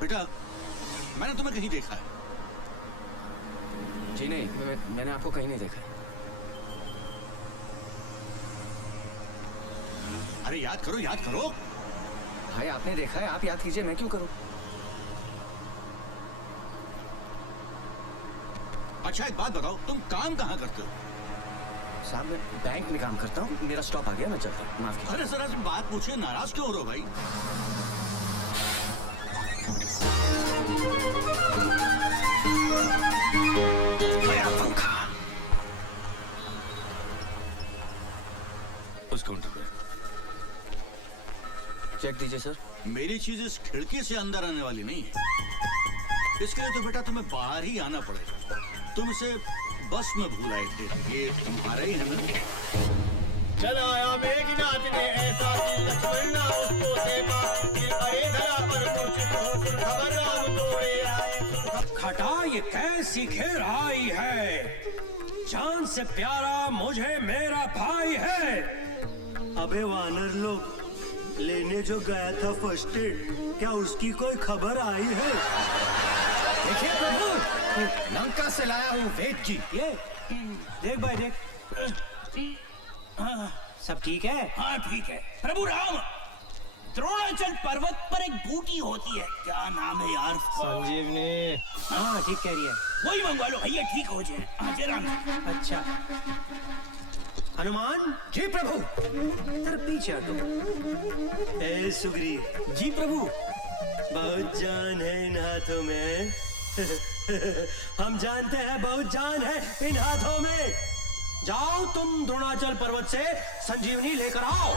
बेटा, मैंने तुम्हें कहीं देखा है। जी नहीं, मैंने आपको कहीं नहीं देखा। अरे याद करो, याद करो। भाई आपने देखा है, आप याद कीजिए, मैं क्यों करूं? अच्छा एक बात बताओ, तुम काम कहाँ करते हो? साहब मैं बैंक में काम करता हूँ, मेरा स्टॉप आ गया, मैं चलता हूँ, माफ कीजिए। अरे जरा तुम बात पूछे, नाराज क्यों हो रहे हो भाई? उस काउंटर पे चेक दीजिए सर। मेरी चीज इस खिड़की से अंदर आने वाली नहीं है, इसके लिए तो बेटा तुम्हें बाहर ही आना पड़ेगा। तुम इसे बस में भूला ये तुम्हारा ही है ना? चलाया मेघनाथ ने ऐसा कि लक्ष्मण ना उसको सेवा कि अरे धरा पर मूर्छित होकर खबर राम दौड़े आए। खटा ये कैसी घेर आई है, जान से प्यारा मुझे मेरा भाई है। अबे वानर लोग, लेने जो गया था फर्स्ट एड, क्या उसकी कोई खबर आई है? देखिए प्रभु, लंका से लाया हूँ वेद जी। ये देख भाई देख, सब ठीक है? हाँ ठीक है। प्रभु राम, द्रोणाचल पर्वत पर एक बूटी होती है, क्या नाम है यार? संजीवनी। हाँ ठीक कह रही है। वही मंगवा लो भैया, ठीक हो जाए। हाँ जरा। अच्छा हनुमान जी प्रभु। तेरे पीछे हटो। ए सुग्रीव जी प्रभु। बहुत जान है इन हाथों में। हम जानते हैं बहुत जान है इन हाथों में। जाओ तुम द्रोणाचल पर्वत से संजीवनी लेकर आओ।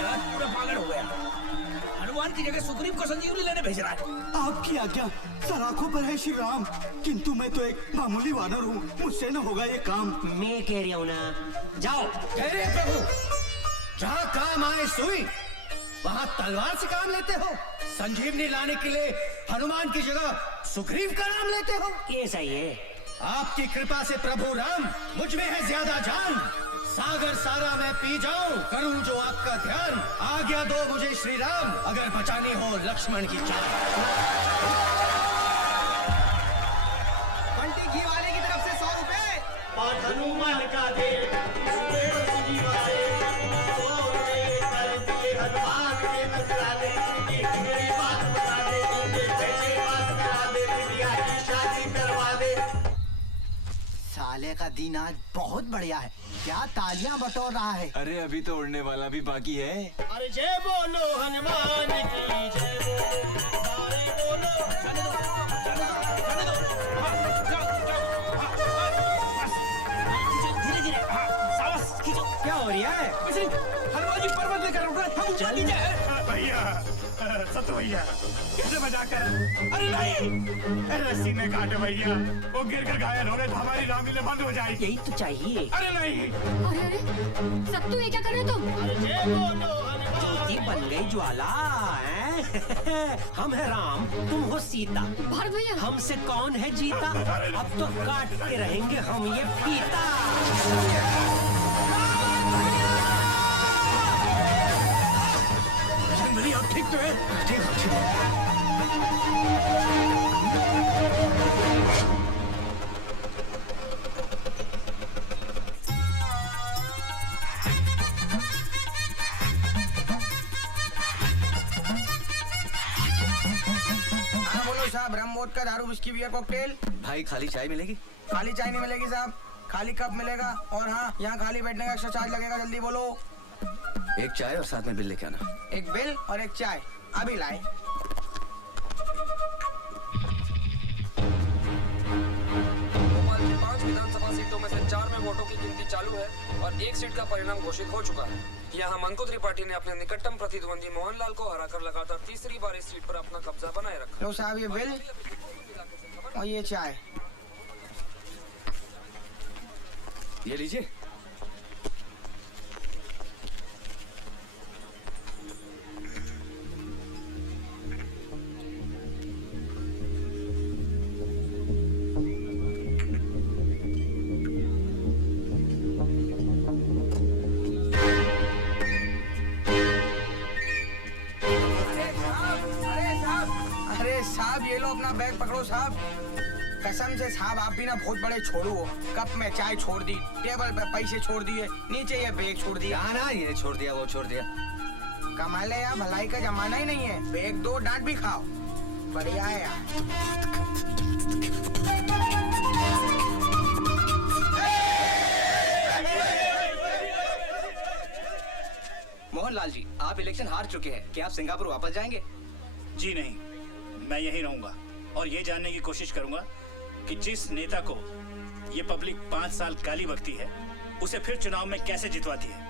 यार पूरा पागल हो गया, हनुमान की जगह सुग्रीव को संजीवनी लेने भेज रहा है। आपकी आज्ञा, सलाखों पर है श्री राम, किंतु मैं तो एक मामूली वानर हूँ, मुझसे न होगा ये काम। मैं कह रहा हूँ ना, जाओ। कह रहे प्रभु, जहाँ काम आए सुई, वहाँ तलवार से काम लेते हो। संजीवनी लाने के लिए हनुमान की जगह सुग्रीव का नाम लेते हो। ऐसा ही है। आपकी कृपा से प्रभु राम, मुझ में है ज्यादा जान। सागर सारा मैं पी जाऊं, करूं जो आपका ध्यान। आज्ञा दो मुझे श्री राम, अगर बचानी हो लक्ष्मण की जान। बंटी घी वाले की तरफ से 100 रुपए। और हनुमान का दे हनुमान के नजराने एक मेरी बात बता दे, पैसे पास करा दे, बिटिया की शादी करवा दे। साले का दिन आज बहुत बढ़िया है, क्या तालियां बटोर रहा है। अरे अभी तो उड़ने वाला भी बाकी है। अरे जय बोलो हनुमान की जय बोलो, सारे बोलो। जाने दो, जाने दो, जाने दो। हाँ, जाओ, जाओ, हाँ, बस, धीरे-धीरे, हाँ, सावस, खींचो। क्या हो रहा है? कुछ नहीं, हनुमान जी पर्वत लेकर उड़ रहे हैं, हम ऊपर नीचे हैं। भैया, सत्तू भैया, कैसे बचा कर? अरे नहीं, रस्सी ने काटे भैया, वो गिर कर घायल हो गए तो हमारी रामलीला बंद हो जाएगी। यही तो चाहिए। अरे नहीं। अरे अरे सत्तू, ये क्या कर रहे हो तुम? अरे जय बोलो हनुमान। ज्योति बन गई ज्वाला हैं? हम है राम, तुम हो सीता। भारत भैया, हमसे कौन है जीता? अब तो काटते रहेंगे हम ये फीता। आप ठीक तो है? ठीक हो, ठीक हो। हाँ बोलो साहब, रम वोडका दारू विस्की बियर कॉकटेल। भाई खाली चाय मिलेगी? खाली चाय नहीं मिलेगी साहब, खाली कप मिलेगा। और हाँ, यहाँ खाली बैठने का एक्स्ट्रा चार्ज लगेगा, जल्दी बोलो। एक चाय और साथ में बिल लेके आना। एक बिल और एक चाय, अभी लाए। भोपाल की 5 विधानसभा सीटों में से 4 में वोटों की गिनती चालू है और एक सीट का परिणाम घोषित हो चुका है। यहाँ मंको त्रिपाठी ने अपने निकटतम प्रतिद्वंदी मोहनलाल को हराकर लगातार तीसरी बार इस सीट पर अपना कब्जा बनाए रखा। लो साहब ये बिल और ये चाय। ये लीजिए। अरे साहब ये लो अपना बैग पकड़ो साहब। कसम से साहब आप भी ना बहुत बड़े छोड़ू हो। कप में चाय छोड़ दी, टेबल पे पैसे छोड़ दिए, नीचे ये बैग छोड़ दिया। ना ये छोड़ दिया वो छोड़ दिया। कमाल है यार, भलाई का जमाना ही नहीं है। बैग दो, डांट भी खाओ, बढ़िया है यार। मोहनलाल जी, आप इलेक्शन हार चुके हैं, क्या आप सिंगापुर वापस जाएंगे? जी नहीं, मैं यहीं रहूंगा और ये जानने की कोशिश करूंगा कि जिस नेता को ये पब्लिक 5 साल गाली बकती है, उसे फिर चुनाव में कैसे जितवाती है।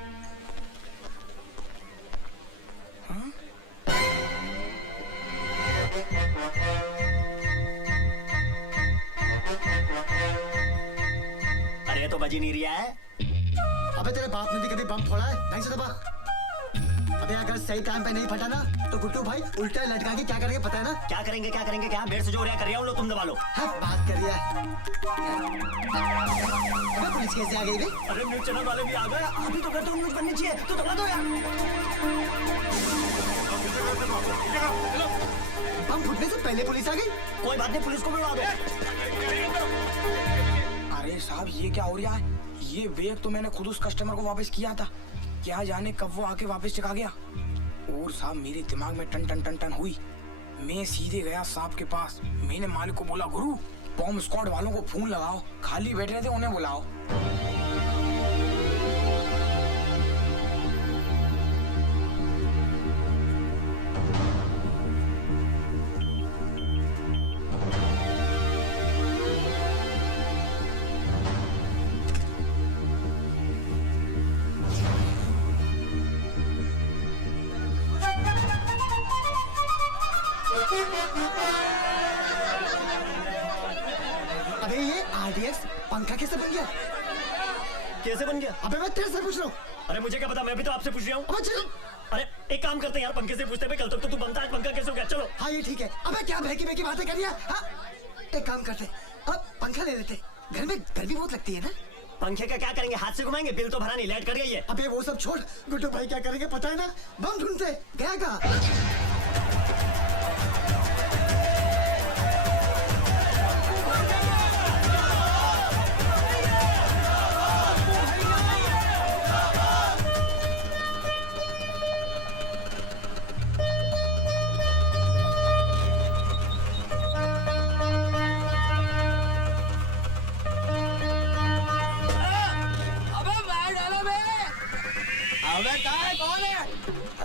हाँ? बज ही नहीं रहा है। अबे तेरे बाप ने भी कभी बम फोड़ा है? नहीं से दबा। अबे अगर सही टाइम पे नहीं फटा ना तो गुड्डू भाई उल्टा लटका के क्या करेंगे पता है ना? क्या करेंगे क्या बेड से जो रहा कर रहा हूँ लो तुम दबा लो। हाँ, बात करिए। अबे पुलिस कैसे आ गई रे? अरे न्यूज चैनल वाले भी आ गए। अभी तो कहते हो न्यूज बननी चाहिए तो दबा दो यार। बम फूटने से पहले पुलिस आ गई। कोई बात नहीं, पुलिस को बुलवा दो। अरे साहब ये क्या हो रहा है? ये बैग तो मैंने खुद उस कस्टमर को वापस किया था, क्या जाने कब वो आके वापस चका गया। और साहब मेरे दिमाग में टन टन टन टन हुई। मैं सीधे गया साहब के पास। मैंने मालिक को बोला, गुरु बॉम्ब स्क्वाड वालों को फोन लगाओ, खाली बैठे थे उन्हें बुलाओ। अबे ये RDX पंखा कैसे बन गया? कैसे बन गया? अबे मैं तेरे से पूछ रहा हूँ। अरे मुझे क्या पता, मैं भी तो आपसे पूछ रहा हूँ। अबे चल। अरे एक काम करते हैं यार, पंखे से पूछते पे कल तक तो तू बनता है, पंखा कैसे हो गया? चलो। हाँ ये ठीक है। अबे क्या बहकी बहकी बातें कर रही है? हाँ? एक काम करते, अब पंखा ले लेते। घर में गर्मी बहुत लगती है ना? पंखे का क्या करेंगे, हाथ से घुमाएंगे? बिल तो भरा नहीं, लाइट कट गई है। अबे वो सब छोड़, गुड्डू भाई क्या करेंगे पता है ना? बम ढूंढते गया कहाँ?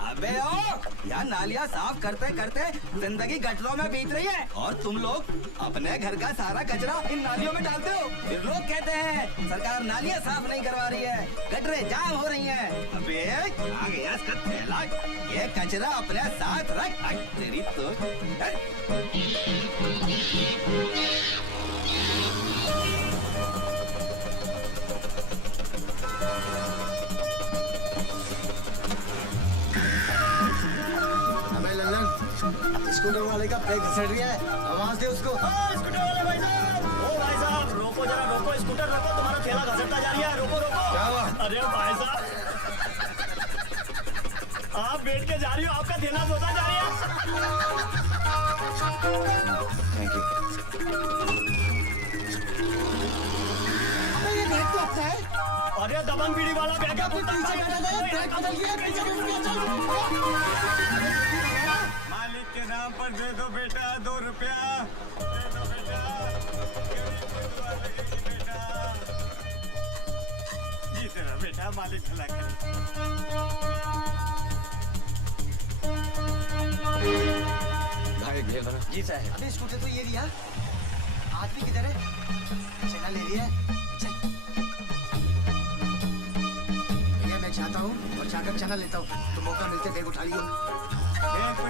अबे ओ, यार नालियाँ साफ करते करते जिंदगी गटरों में बीत रही है और तुम लोग अपने घर का सारा कचरा इन नालियों में डालते हो। फिर लोग कहते हैं सरकार नालियाँ साफ नहीं करवा रही है, गटरें जाम हो रही हैं। अबे आ गया इसका थैला, ये कचरा अपने साथ रख। तेरी तो स्कूटर वाले का ब्रेक घसड़ रही है, आवाज दे उसको। स्कूटर वाले भाई साहब, ओ भाई साहब रोको जरा, रोको, स्कूटर रोको, तुम्हारा ठेला घसरता जा रहा है, रोको रोको। क्या हुआ? अरे भाई साहब आप बैठ के जा रही हो, आपका ठेला धोता जा रहा है। Thank you. अबे ये बैग तो अपना है। अरे दबंग बीड़ी वाला बैग है, पीछे बैठा था, बैग बदल गया, पीछे बैठ गया, चल। मालिक के नाम पर दे दो बेटा 2 रुपया, दे दो बेटा, दुआ लगेगी बेटा। जीते रहो बेटा, मालिक भला करे। भाई घेर भरा। जी साहब। अबे स्कूटर तो ये लिया, आदमी किधर है? चला ले लिया, चल। भैया मैं चाहता हूँ और जाकर चना लेता हूँ, तो मौका मिलते बैग उठा लियो।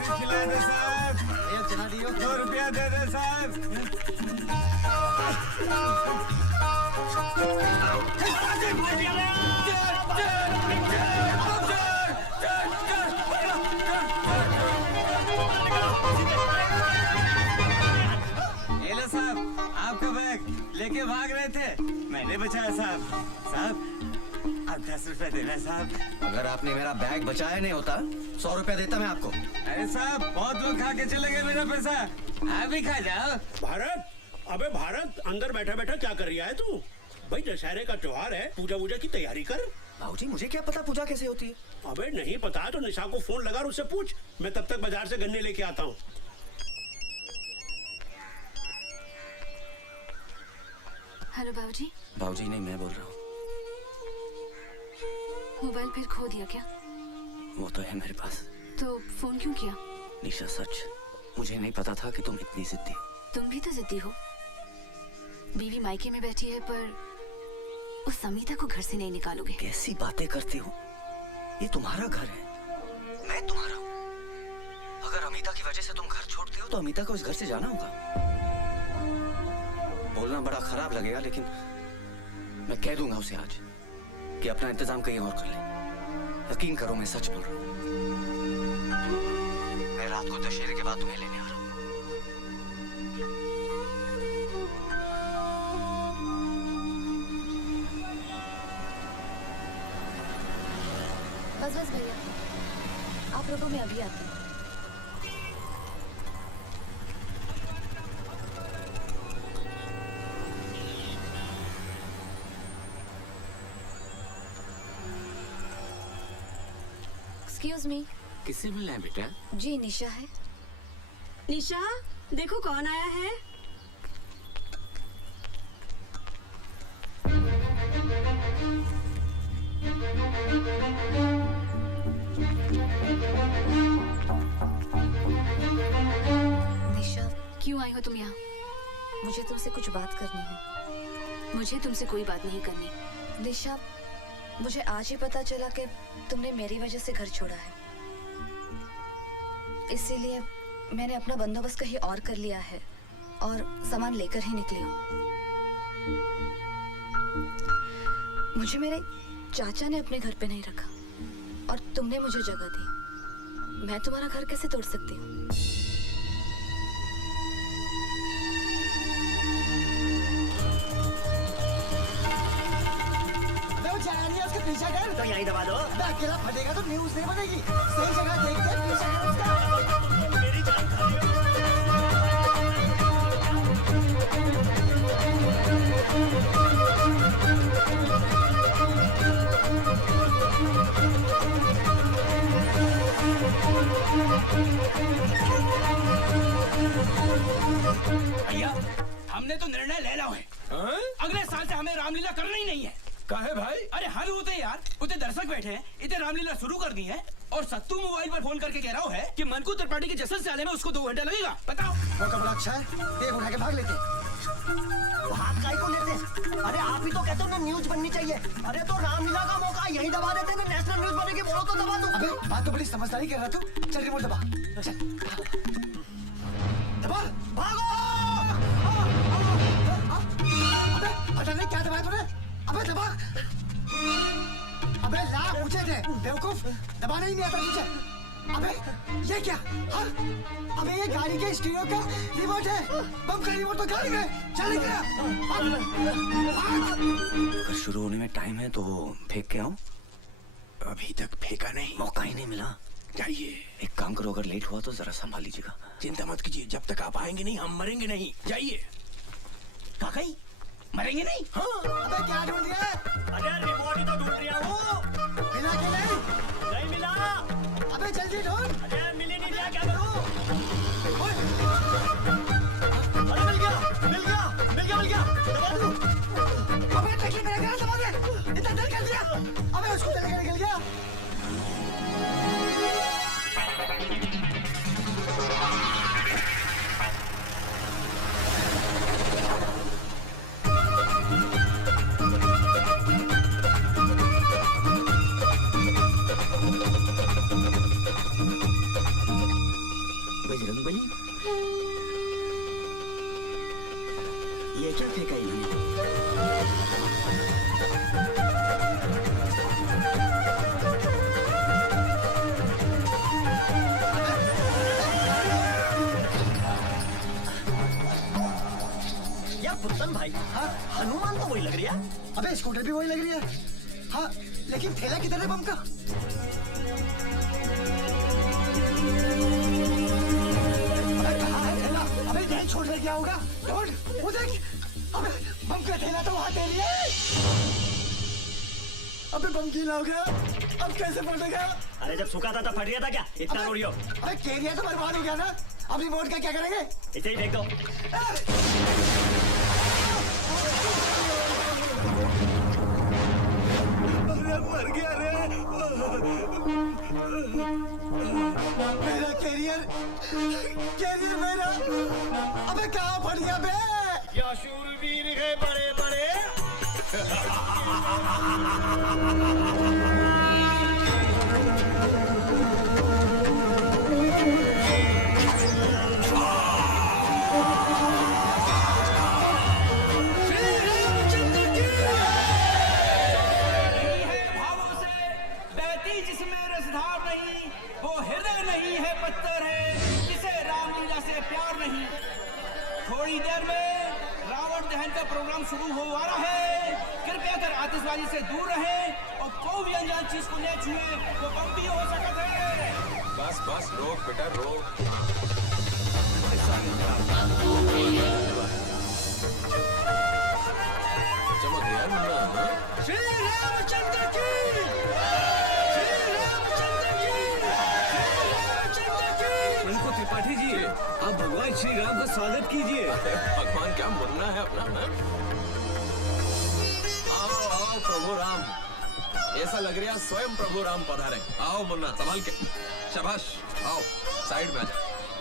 खिला दे साहब, भैया चना दियो। 2 रुपया दे दे साहब। ये लो साहब, आपका बैग लेके भाग रहे थे, मैंने बचाया साहब। साहब आप 10 रुपया देना साहब। अगर आपने मेरा बैग बचाया नहीं होता 100 रुपया देता मैं आपको। अरे साहब बहुत लोग खा के चले गए मेरा पैसा, आप भी खा जाओ। भारत, अबे भारत अंदर बैठा बैठा क्या कर रही है तू? भाई दशहरे का त्योहार है, पूजा वूजा की तैयारी कर। बाबूजी मुझे क्या पता पूजा कैसे होती है? अबे नहीं पता तो निशा को फोन लगा और उससे पूछ, मैं तब तक बाजार से गन्ने लेके आता हूँ। हेलो बाबूजी। बाबूजी नहीं, मैं बोल रहा हूँ। मोबाइल फिर खो दिया क्या? वो तो है मेरे पास। तो फोन क्यों किया? निशा सच, मुझे नहीं पता था कि तुम इतनी जिद्दी हो। तुम भी तो जिद्दी हो। बीवी मायके में बैठी है पर उस समीता को घर से नहीं निकालोगे। कैसी बातें करती हो? ये तुम्हारा घर है, मैं तुम्हारा हूँ। अगर अमिता की वजह से तुम घर छोड़ते हो तो अमिता को इस घर से जाना होगा। बोलना बड़ा खराब लगेगा लेकिन मैं कह दूंगा उसे आज कि अपना इंतजाम कहीं और कर ले। यकीन करो मैं सच बोल रहा हूँ। मैं रात को दशहरे के बाद तुम्हें लेने आ रहा हूँ। बस बस भैया, आप रुको, मैं अभी आती हूँ। Excuse me. किससे मिलना है बेटा? जी निशा है। निशा, देखो कौन आया है। निशा, क्यों आई हो तुम यहाँ? मुझे तुमसे कुछ बात करनी है। मुझे तुमसे कोई बात नहीं करनी। निशा, मुझे आज ही पता चला कि तुमने मेरी वजह से घर छोड़ा है, इसीलिए मैंने अपना बंदोबस्त कहीं और कर लिया है और सामान लेकर ही निकली हूँ। मुझे मेरे चाचा ने अपने घर पे नहीं रखा और तुमने मुझे जगह दी। मैं तुम्हारा घर कैसे तोड़ सकती हूँ? उसके पीछे कर तो यहीं दबा दो। अकेला फटेगा तो न्यूज़ नहीं बनेगी। सही जगह देख के पीछे कर उसका। मेरी जान खा रही भैया, हमने तो निर्णय ले लो है। अगले साल से हमें रामलीला करना ही नहीं है। काहे भाई? अरे हद होते यार, उतने दर्शक बैठे हैं, इतने रामलीला शुरू कर दी है और सत्तू मोबाइल पर फोन करके कह रहा है कि मनकू त्रिपाठी के जश्न से आने में उसको 2 घंटा लगेगा। बताओ। मौका बड़ा अच्छा है, देख उठा के भाग लेते। भाग काहे को लेते? अरे आप ही तो कहते हो ना न्यूज बननी चाहिए। अरे तो रामलीला का मौका यही दबा देते ना, नेशनल न्यूज बनेगी। बोलो तो दबा दो। अबे बात तो बड़ी समझदारी कर रहा तू। चल रिमोट दबा। चल दबा, भागो। अबे पता नहीं क्या दबाया तूने। अबे दबा। अबे ला ऊंचे थे बेवकूफ, दबाना ही नहीं आता तुझे। अबे ये क्या? हाँ? अबे ये गाड़ी के स्टीरियो का रिमोट है। बम का रिमोट तो गाड़ी में। चल गया। अगर शुरू होने में टाइम है तो फेंक के आऊं? अभी तक फेंका नहीं, मौका ही नहीं मिला। जाइए। एक काम करो, अगर लेट हुआ तो जरा संभाल लीजिएगा। चिंता मत कीजिए, जब तक आप आएंगे नहीं हम मरेंगे नहीं। जाइए। काकई, मरेंगे नहीं? हाँ। अबे क्या ढूंढ रहा है? अरे रिमोट ही तो ढूंढ रहा हूँ। मिला के नहीं मिला। अबे जल्दी ढूंढ। अरे मिल ही नहीं रहा, क्या करूँ? अरे मिल गया, मिल गया, मिल गया, मिल गया। दबा दूँ? अबे टकी मेरा घर दबा दे। इतना देर कर दिया। अबे उसको चलेगा निकल गया। बजरंगबली, ये क्या फेंका इन्होंने? यार पुतन भाई, हाँ हनुमान तो वही लग रही है। अबे स्कूटर भी वही लग रही है। हाँ लेकिन थैला किधर है बम का? अबे कहाँ है थैला? अबे यहीं छोड़ कर गया होगा। ढूंढ, वो देख। अबे बम का थैला तो वहाँ दे लिया। अबे बम गीला हो गया, अब कैसे फटेगा? अरे जब सूखा था तब फट गया था क्या? इतना रोड़ियो। अबे केरिया तो बर्बाद हो गया ना। अब रिमोट का क्या करेंगे? इसे ही फेंक दो। अरे मर गया रे। मेरा कैरियर, कैरियर मेरा। अबे कहाँ फट गया बे? या शूरवीर है बड़े बड़े। थोड़ी देर में रावण दहन का प्रोग्राम शुरू हो रहा है। कृपया कर आतिशबाजी से दूर रहें और कोई भी अनजान चीज को न छुए, वो बम भी हो सकता है। बस बस रोक बेटा रोक। चमक गया मुन्ना, हाँ? श्री रामचंद्र की, श्री रामचंद्र की, श्री रामचंद्र की। इनको त्रिपाठी जी, आप भगवान श्री राम का स्वागत कीजिए। भगवान क्या मुन्ना है अपना, हाँ? आओ आओ प्रभु राम, ऐसा लग रहा स्वयं प्रभु राम पधारे। आओ मुन्ना संभाल के, शाबाश, आओ साइड में आ जा,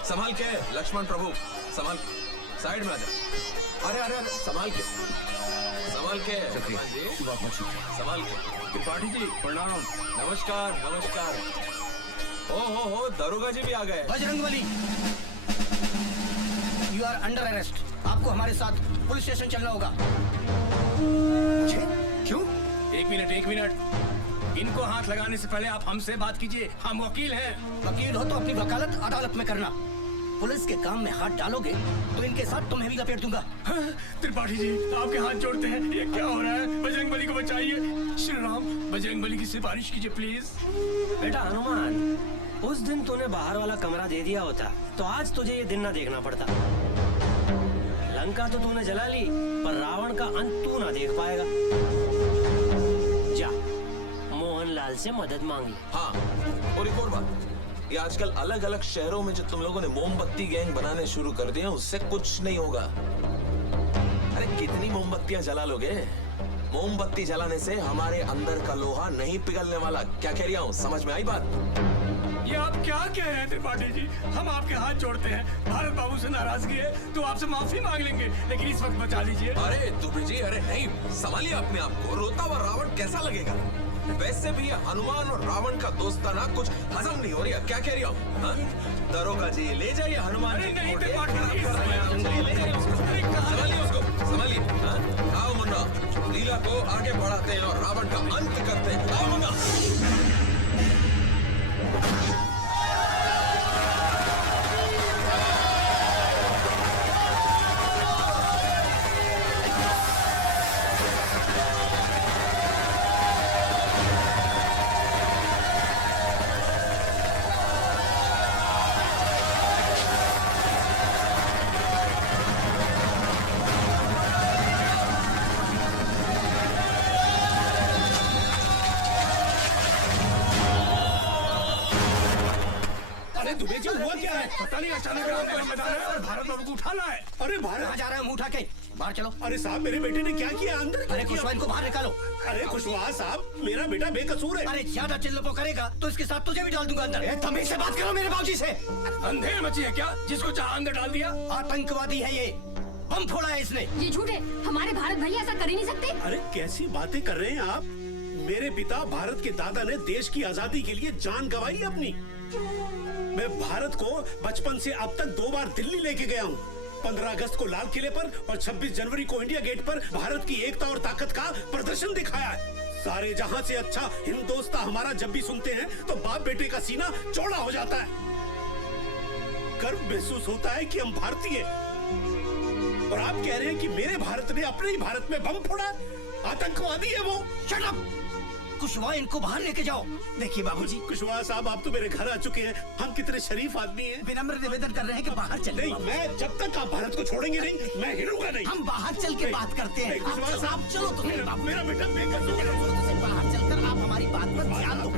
संभाल के लक्ष्मण प्रभु, संभाल साइड में आ जा। अरे अरे अरे संभाल के, संभाल के हनुमान जी, संभाल के। त्रिपाठी जी प्रणाम। नमस्कार नमस्कार। हो दरोगा जी भी आ गए। Bajrangbali, you are under arrest. आपको हमारे साथ पुलिस स्टेशन चलना होगा। क्यों? एक मिनट, इनको हाथ लगाने से पहले आप हमसे बात कीजिए, हम वकील हैं। वकील हो तो अपनी वकालत अदालत में करना। पुलिस के काम में हाथ डालोगे तो इनके साथ तुम्हें भी लपेट दूंगा। त्रिपाठी जी आपके हाथ जोड़ते हैं, ये क्या हो रहा है? बजरंगबली को बचाइए। श्री राम, बजरंगबली की सिफारिश कीजिए प्लीज। बेटा हनुमान, उस दिन तूने बाहर वाला कमरा दे दिया होता तो आज तुझे ये दिन ना देखना पड़ता। लंका तो तूने जला ली, पर रावण का अंत तू ना देख पाएगा। जा मोहनलाल से मदद मांग ले। हाँ, और एक और बात, ये आजकल अलग अलग शहरों में जो तुम लोगों ने मोमबत्ती गैंग बनाने शुरू कर दिए, उससे कुछ नहीं होगा। अरे कितनी मोमबत्तियां जला लोगे? मोमबत्ती जलाने से हमारे अंदर का लोहा नहीं पिघलने वाला। क्या कह रहा हूँ, समझ में आई बात? ये आप क्या कह रहे हैं त्रिपाठी जी? हम आपके हाथ जोड़ते हैं। भारत बाबू से नाराजगी है तो आपसे माफी मांग लेंगे, लेकिन इस वक्त बचा लीजिए। अरे दुबे जी, अरे नहीं, संभालिए अपने आप को। रोता हुआ रावण कैसा लगेगा? वैसे भी ये हनुमान और रावण का दोस्ताना कुछ हजम नहीं हो रहा। क्या कह रहा हूँ, हाँ? दरोगा जी ले जाइए हनुमान जी। नहीं, संभालिए उसको, संभालिए। हाँ? आओ मुन्ना, लीला को आगे बढ़ाते हैं और रावण का अंत करते हैं। आओ मुन्ना। दुबे जी हुआ क्या है? पता नहीं, अचानक भारत बाबू को उठाना है। अरे बाहर कहाँ जा रहे हो? मुंह उठा के बाहर चलो। अरे साहब, मेरे बेटे ने क्या किया? अंदर अरे कुशवाहा, इनको बाहर निकालो। अरे कुशवाहा साहब, मेरा बेटा बेकसूर है। अरे ज्यादा चिल्लपो करेगा तो इसके साथ तुझे भी डाल दूंगा अंदर। तमीज से बात करो मेरे बाबूजी से। अंधेर मची है क्या, जिसको चाहा अंदर डाल दिया? आतंकवादी है ये, बम फोड़ा है इसने। ये झूठ है, हमारे भारत भैया ऐसा कर ही नहीं सकते। अरे कैसी बातें कर रहे हैं आप? मेरे पिता भारत के दादा ने देश की आजादी के लिए जान गंवाई अपनी। मैं भारत को बचपन से अब तक 2 बार दिल्ली लेके गया हूँ। 15 अगस्त को लाल किले पर और 26 जनवरी को इंडिया गेट पर भारत की एकता और ताकत का प्रदर्शन दिखाया है। सारे जहां से अच्छा हिंदोस्तां हमारा जब भी सुनते हैं तो बाप बेटे का सीना चौड़ा हो जाता है। गर्व महसूस होता है कि हम भारतीय। और आप कह रहे हैं कि मेरे भारत ने अपने ही भारत में बम फोड़ा? आतंकवादी है वो। Shut up! कुशवाहा, इनको बाहर लेके जाओ। देखिए बाबूजी, कुशवाहा साहब, आप तो मेरे घर आ चुके हैं। हम कितने शरीफ आदमी हैं। विनम्र निवेदन कर रहे हैं कि बाहर चले। नहीं, मैं जब तक आप भारत को छोड़ेंगे नहीं, मैं हिलूंगा नहीं। हम बाहर चल के बात करते हैं। कुशवाहा साहब चलो तो मेरा बेटा बेकसूर है। बाहर चलकर आप हमारी बात पर ध्यान दो।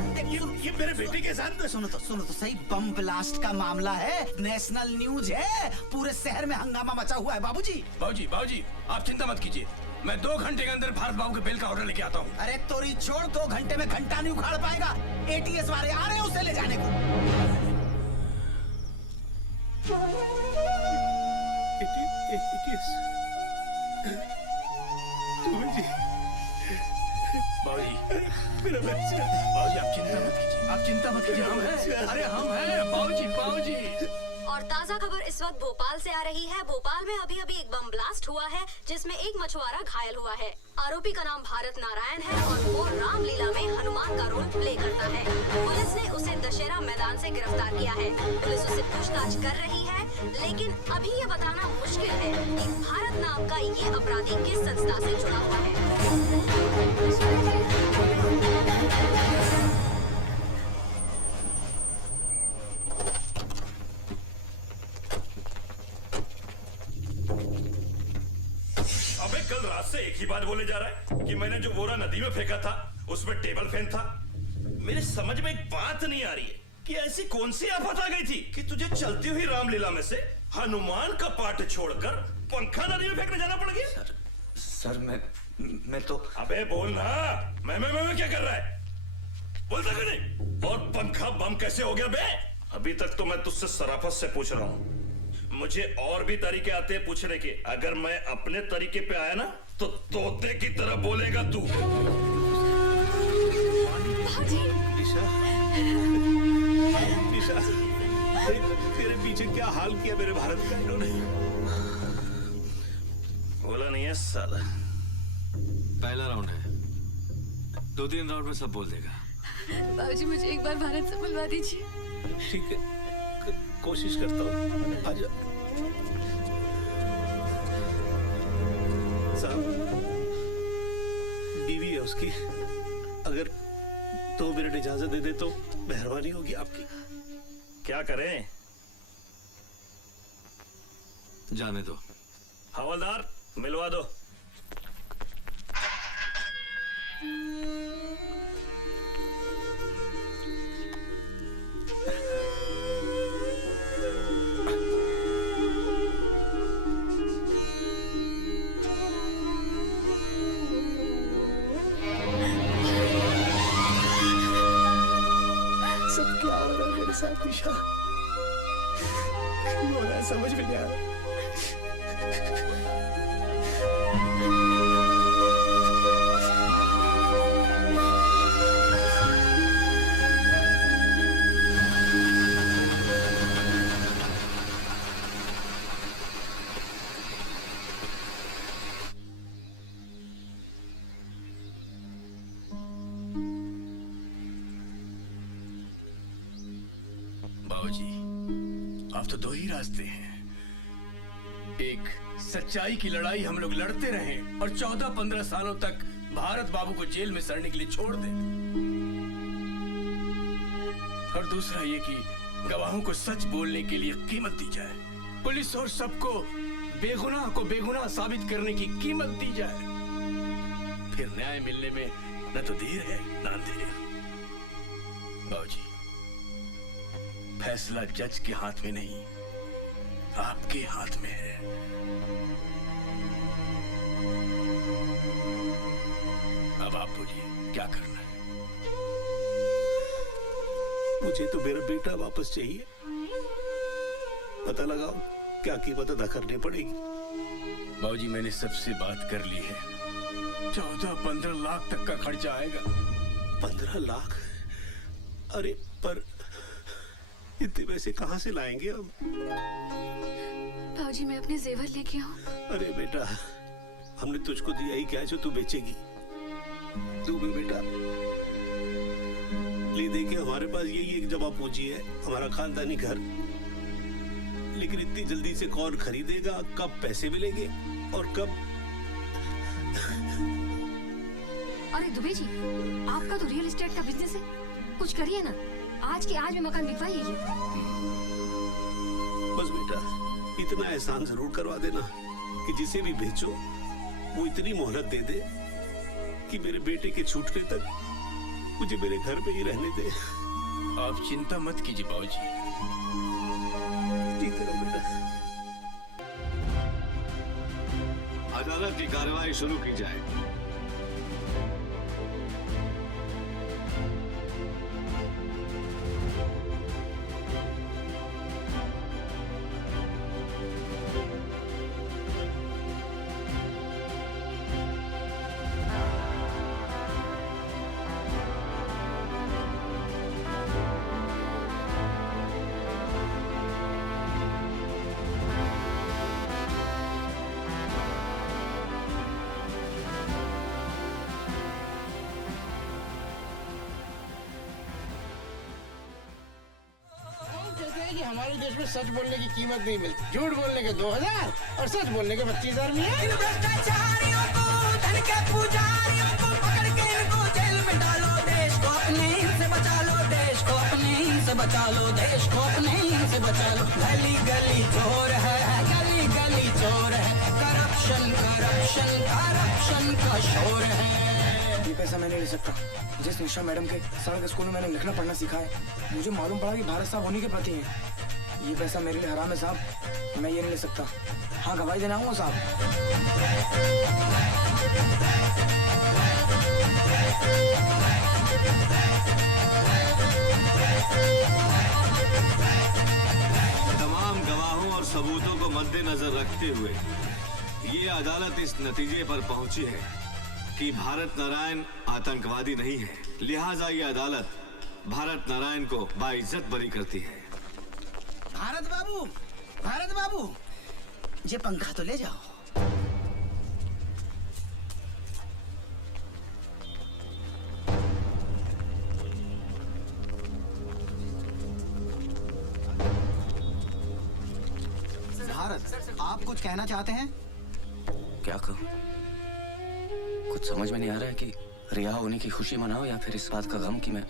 ये मेरे बेटे के साथ सुनो तो सही, बम ब्लास्ट का मामला है, नेशनल न्यूज है, पूरे शहर में हंगामा मचा हुआ है। बाबूजी बाबूजी आप चिंता मत कीजिए, मैं 2 घंटे के अंदर भारत बाबू के बेल का ऑर्डर लेके आता हूँ। अरे तोरी छोड़, 2 घंटे में घंटा नहीं उखाड़ पाएगा। ATS वाले आ रहे हैं उसे ले जाने को। मेरा बच्चा। बाबूजी आप चिंता मत कीजिए, हम हैं। अरे हम हैं बाबूजी। और ताजा खबर इस वक्त भोपाल से आ रही है। भोपाल में अभी अभी एक बम ब्लास्ट हुआ है जिसमें एक मछुआरा घायल हुआ है। आरोपी का नाम भारत नारायण है और वो रामलीला में हनुमान का रोल प्ले करता है। पुलिस ने उसे दशहरा मैदान से गिरफ्तार किया है। पुलिस उससे पूछताछ कर रही है, लेकिन अभी ये बताना मुश्किल है कि भारत नाम का ये अपराधी किस संस्था से जुड़ा हुआ है। अबे कल रात से एक ही बात बोले जा रहा है कि मैंने जो बोरा नदी में फेंका था उसमें टेबल फैन था। मेरे समझ में एक बात नहीं आ रही है कि ऐसी कौन सी आफत आ गई थी कि तुझे चलती हुई रामलीला में से हनुमान का पाठ छोड़कर पंखा नदी में फेंकने जाना पड़ गया। सर मैं तो अबे बोल ना, मैं क्या कर रहा है, बोलता क्यों नहीं? और पंखा बम कैसे हो गया बे? अभी तक तो मैं तुझसे सराफत से पूछ रहा हूँ। मुझे और भी तरीके आते हैं पूछने के। अगर मैं अपने तरीके पे आया ना तो तोते की तरह बोलेगा तू। ईशा, तेरे पीछे क्या हाल किया मेरे भारत का इन्होंने? बोला नहीं है साला। पहला राउंड है, 2-3 राउंड में सब बोल देगा। बाबूजी मुझे एक बार भारत से मिलवा दीजिए। ठीक है, कोशिश करता हूँ। आजा साहब, बीवी है उसकी, अगर 2 मिनट इजाजत दे दे तो मेहरबानी होगी आपकी। क्या करें? जाने दो। हवलदार मिलवा दो। सब क्या हो रहा है मेरे साथ ईशा? क्यों हो रहा है समझ में नहीं आ रहा। बाबूजी, अब तो 2 ही रास्ते हैं। एक, सच्चाई की लड़ाई हम लोग लड़ते रहें और 14-15 सालों तक भारत बाबू को जेल में सड़ने के लिए छोड़ दें। और दूसरा ये कि गवाहों को सच बोलने के लिए कीमत दी जाए। पुलिस और सबको बेगुनाह को बेगुनाह साबित करने की कीमत दी जाए। फिर न्याय मिलने में न तो देर है न अंधेर। बाबूजी, फैसला जज के हाथ में नहीं, आपके हाथ में है। अब आप बोलिए क्या करना है? मुझे तो मेरा बेटा वापस चाहिए। पता लगाओ क्या कीमत अदा करनी पड़ेगी। बाबूजी, मैंने सबसे बात कर ली है। 14-15 लाख तक का खर्चा आएगा। 15 लाख? अरे पर इतने पैसे कहाँ से लाएंगे हम? बाबूजी, मैं अपने जेवर लेके आऊं? अरे बेटा, हमने तुझको दिया ही क्या जो तू बेचेगी? तू भी बेटा ले दे के हमारे पास यही एक जमा पूंजी है, हमारा खानदानी घर। लेकिन इतनी जल्दी से कौन खरीदेगा? कब पैसे मिलेंगे और कब? अरे दुबे जी, आपका तो रियल एस्टेट का बिजनेस है, कुछ करिए ना। आज के आज में मकान बिकवाइए। बस बेटा, इतना एहसान जरूर करवा देना कि जिसे भी बेचो वो इतनी मोहलत दे दे कि मेरे बेटे के छूटने तक मुझे मेरे घर में ही रहने दे। आप चिंता मत कीजिए बाबूजी। ठीक है बेटा। अदालत की कार्रवाई शुरू की जाए। हमारे देश में सच बोलने की कीमत नहीं मिलती, झूठ बोलने के 2000 और सच बोलने के 25,000 मिले। इन भ्रष्टाचारियों को, धन के पुजारियों को पकड़ के इनको जेल में डालो, देश को अपने इनसे बचा लो, देश को अपने इनसे बचा लो, देश को अपने इनसे बचा लो। गली गली चोर है, गली गली चोर है, करप्शन करप्शन करप्शन का शोर है। ये पैसा मैं नहीं ले सकता। जिस निशा मैडम के सड़क स्कूल में मैंने लिखना पढ़ना सीखा है, मुझे मालूम पड़ा कि भारत साहब उन्हीं के प्रति है। ये पैसा मेरे लिए हराम है साहब, मैं ये नहीं ले सकता। हाँ गवाही देना हूँ साहब। तमाम गवाहों और सबूतों को मद्देनजर रखते हुए ये अदालत इस नतीजे पर पहुंची है कि भारत नारायण आतंकवादी नहीं है। लिहाजा ये अदालत भारत नारायण को बाइज्जत बरी करती है। भारत बाबू, ये पंखा तो ले जाओ। भारत, आप कुछ कहना चाहते हैं? क्या कहूँ? कुछ समझ में नहीं आ रहा है कि रिहा होने की खुशी मनाओ या फिर इस बात का गम कि मैं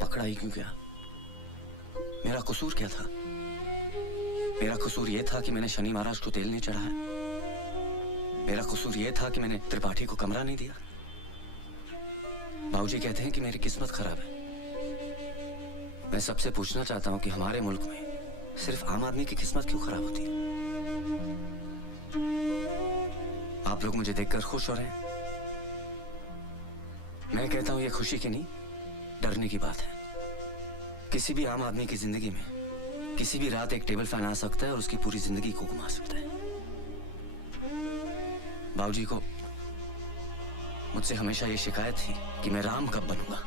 पकड़ा ही क्यों गया। मेरा कसूर क्या था? मेरा कसूर ये था कि मैंने शनि महाराज को तेल नहीं चढ़ाया। मेरा कसूर ये था कि मैंने त्रिपाठी को कमरा नहीं दिया। बाबूजी कहते हैं कि मेरी किस्मत खराब है। मैं सबसे पूछना चाहता हूं कि हमारे मुल्क में सिर्फ आम आदमी की किस्मत क्यों खराब होती है? आप लोग मुझे देखकर खुश हो रहे हैं। मैं कहता हूं ये खुशी की नहीं, डरने की बात है। किसी भी आम आदमी की जिंदगी में किसी भी रात एक टेबल फैन आ सकता है और उसकी पूरी जिंदगी को घुमा सकता है। बाबूजी को मुझसे हमेशा ये शिकायत थी कि मैं राम कब बनूंगा।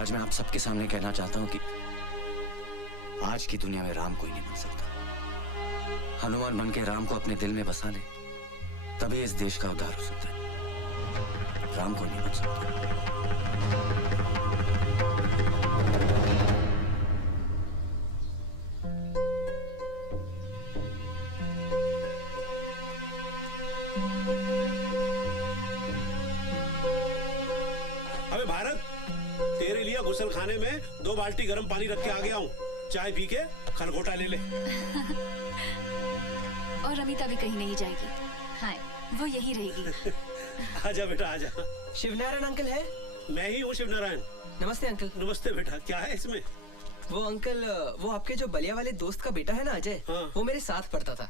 आज मैं आप सबके सामने कहना चाहता हूं कि आज की दुनिया में राम कोई नहीं बन सकता। हनुमान बन के राम को अपने दिल में बसा ले, तभी इस देश का उद्धार हो सकता है। राम को नहीं बन सकता। अबे भारत, तेरे लिए गुसल खाने में 2 बाल्टी गर्म पानी रख के आ गया हूँ। चाय पी के खलगोटा ले ले। और अमिता भी कहीं नहीं जाएगी। हाँ, वो यहीं रहेगी। आजा बेटा आजा। शिवनारायण अंकल है? मैं ही हूँ शिवनारायण। नमस्ते अंकल। नमस्ते बेटा, क्या है इसमें? वो अंकल, वो आपके जो बलिया वाले दोस्त का बेटा है ना अजय, वो मेरे साथ पढ़ता था।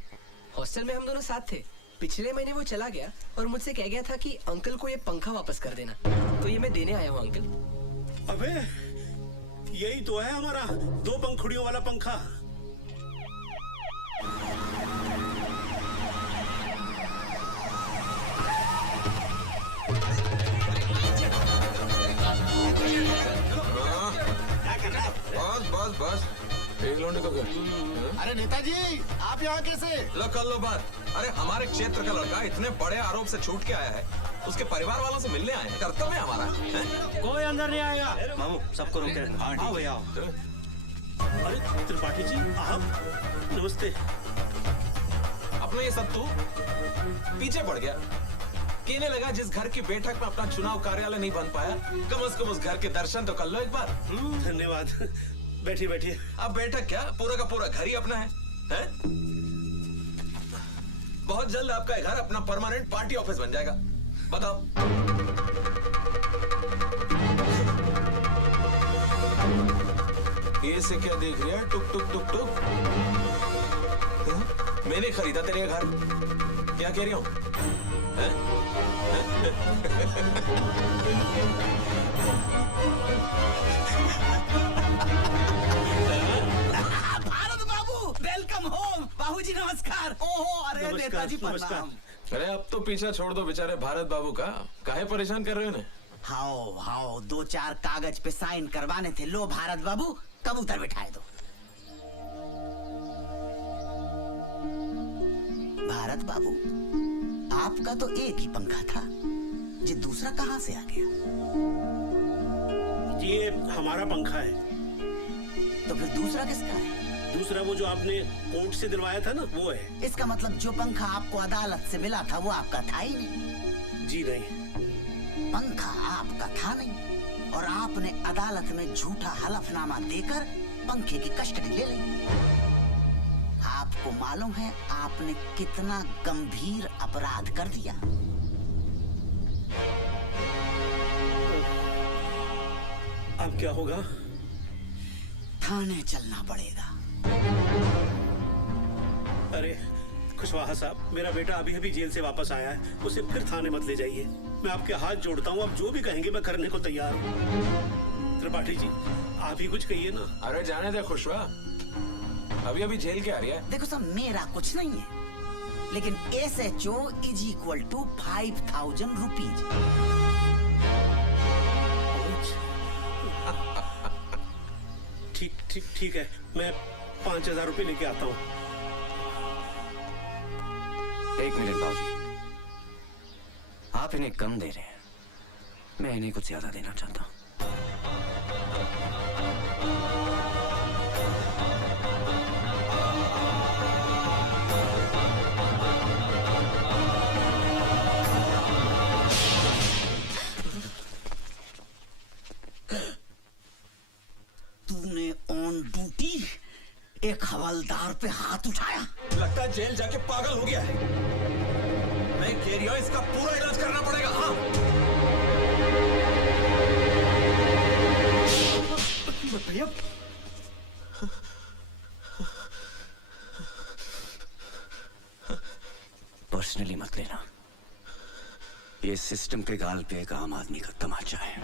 हॉस्टल में हम दोनों साथ थे। पिछले महीने वो चला गया और मुझसे कह गया था कि अंकल को ये पंखा वापस कर देना, तो ये मैं देने आया हूँ अंकल। अबे यही तो है हमारा 2 पंखुड़ियों वाला पंखा। बस बस एक लौंडे का घर। अरे नेताजी, आप यहाँ कैसे? लो कर लो बात। अरे हमारे क्षेत्र का लड़का इतने बड़े आरोप से छूट के आया है, उसके परिवार वालों से मिलने आए हैं। कर्तव्य है हमारा। कोई अंदर नहीं आएगा। मामू सबको रोक के आओ भैया आओ। अरे त्रिपाठी जी आप, नमस्ते। अपना ये सब तू पीछे पड़ गया। कहने लगा जिस घर की बैठक में अपना चुनाव कार्यालय नहीं बन पाया, कम से कम उस घर के दर्शन तो कर लो एक बार। धन्यवाद। बैठिए बैठिए। अब बैठक क्या, पूरा का पूरा घर ही अपना है? बहुत जल्द आपका घर अपना परमानेंट पार्टी ऑफिस बन जाएगा। बताओ। ये से क्या देख रही है? टुक टुक टुक टुक। मैंने खरीदा तेरे घर, क्या कह रही हूँ? भारत बाबू, वेलकम होम। बाबूजी नमस्कार। ओहो, अरे नेताजी प्रणाम। अरे अब तो पीछा छोड़ दो बेचारे भारत बाबू का, काहे परेशान कर रहे हो ने? हाओ हाओ, 2-4 कागज पे साइन करवाने थे। लो भारत बाबू, कबूतर बिठाए दो। भारत बाबू, आपका तो एक ही पंखा था, ये दूसरा कहाँ से आ गया? ये हमारा पंखा है। तो फिर दूसरा किसका है? दूसरा वो जो आपने कोर्ट से दिलवाया था ना, वो है। इसका मतलब जो पंखा आपको अदालत से मिला था वो आपका था ही नहीं। जी नहीं। पंखा आपका था नहीं और आपने अदालत में झूठा हलफनामा देकर पंखे की कस्टडी ले ली। आपको मालूम है आपने कितना गंभीर अपराध कर दिया? अब क्या होगा? थाने चलना पड़ेगा। अरे कुशवाहा साहब, मेरा बेटा अभी अभी जेल से वापस आया है, उसे फिर थाने मत ले जाइए। मैं आपके हाथ जोड़ता हूँ, आप जो भी कहेंगे मैं करने को तैयार हूँ। त्रिपाठी जी, आप ही कुछ कहिए ना। अरे जाने दे खुशवा, अभी अभी जेल के आ रही है। देखो साहब, मेरा कुछ नहीं है, लेकिन SHO = 5,000 रुपीज। ठीक है, मैं 5,000 रुपए लेके आता हूँ। 1 मिनट बाबूजी, आप इन्हें कम दे रहे हैं, मैं इन्हें कुछ ज्यादा देना चाहता हूँ। तूने ऑन ड्यूटी एक हवलदार पे हाथ उठाया? लगता है जेल जाके पागल हो गया है। मैं कह रही हूं इसका पूरा इलाज करना पड़ेगा। हाँ भैया, पर्सनली मत लेना, ये सिस्टम के गाल पे एक आम आदमी का तमाचा है।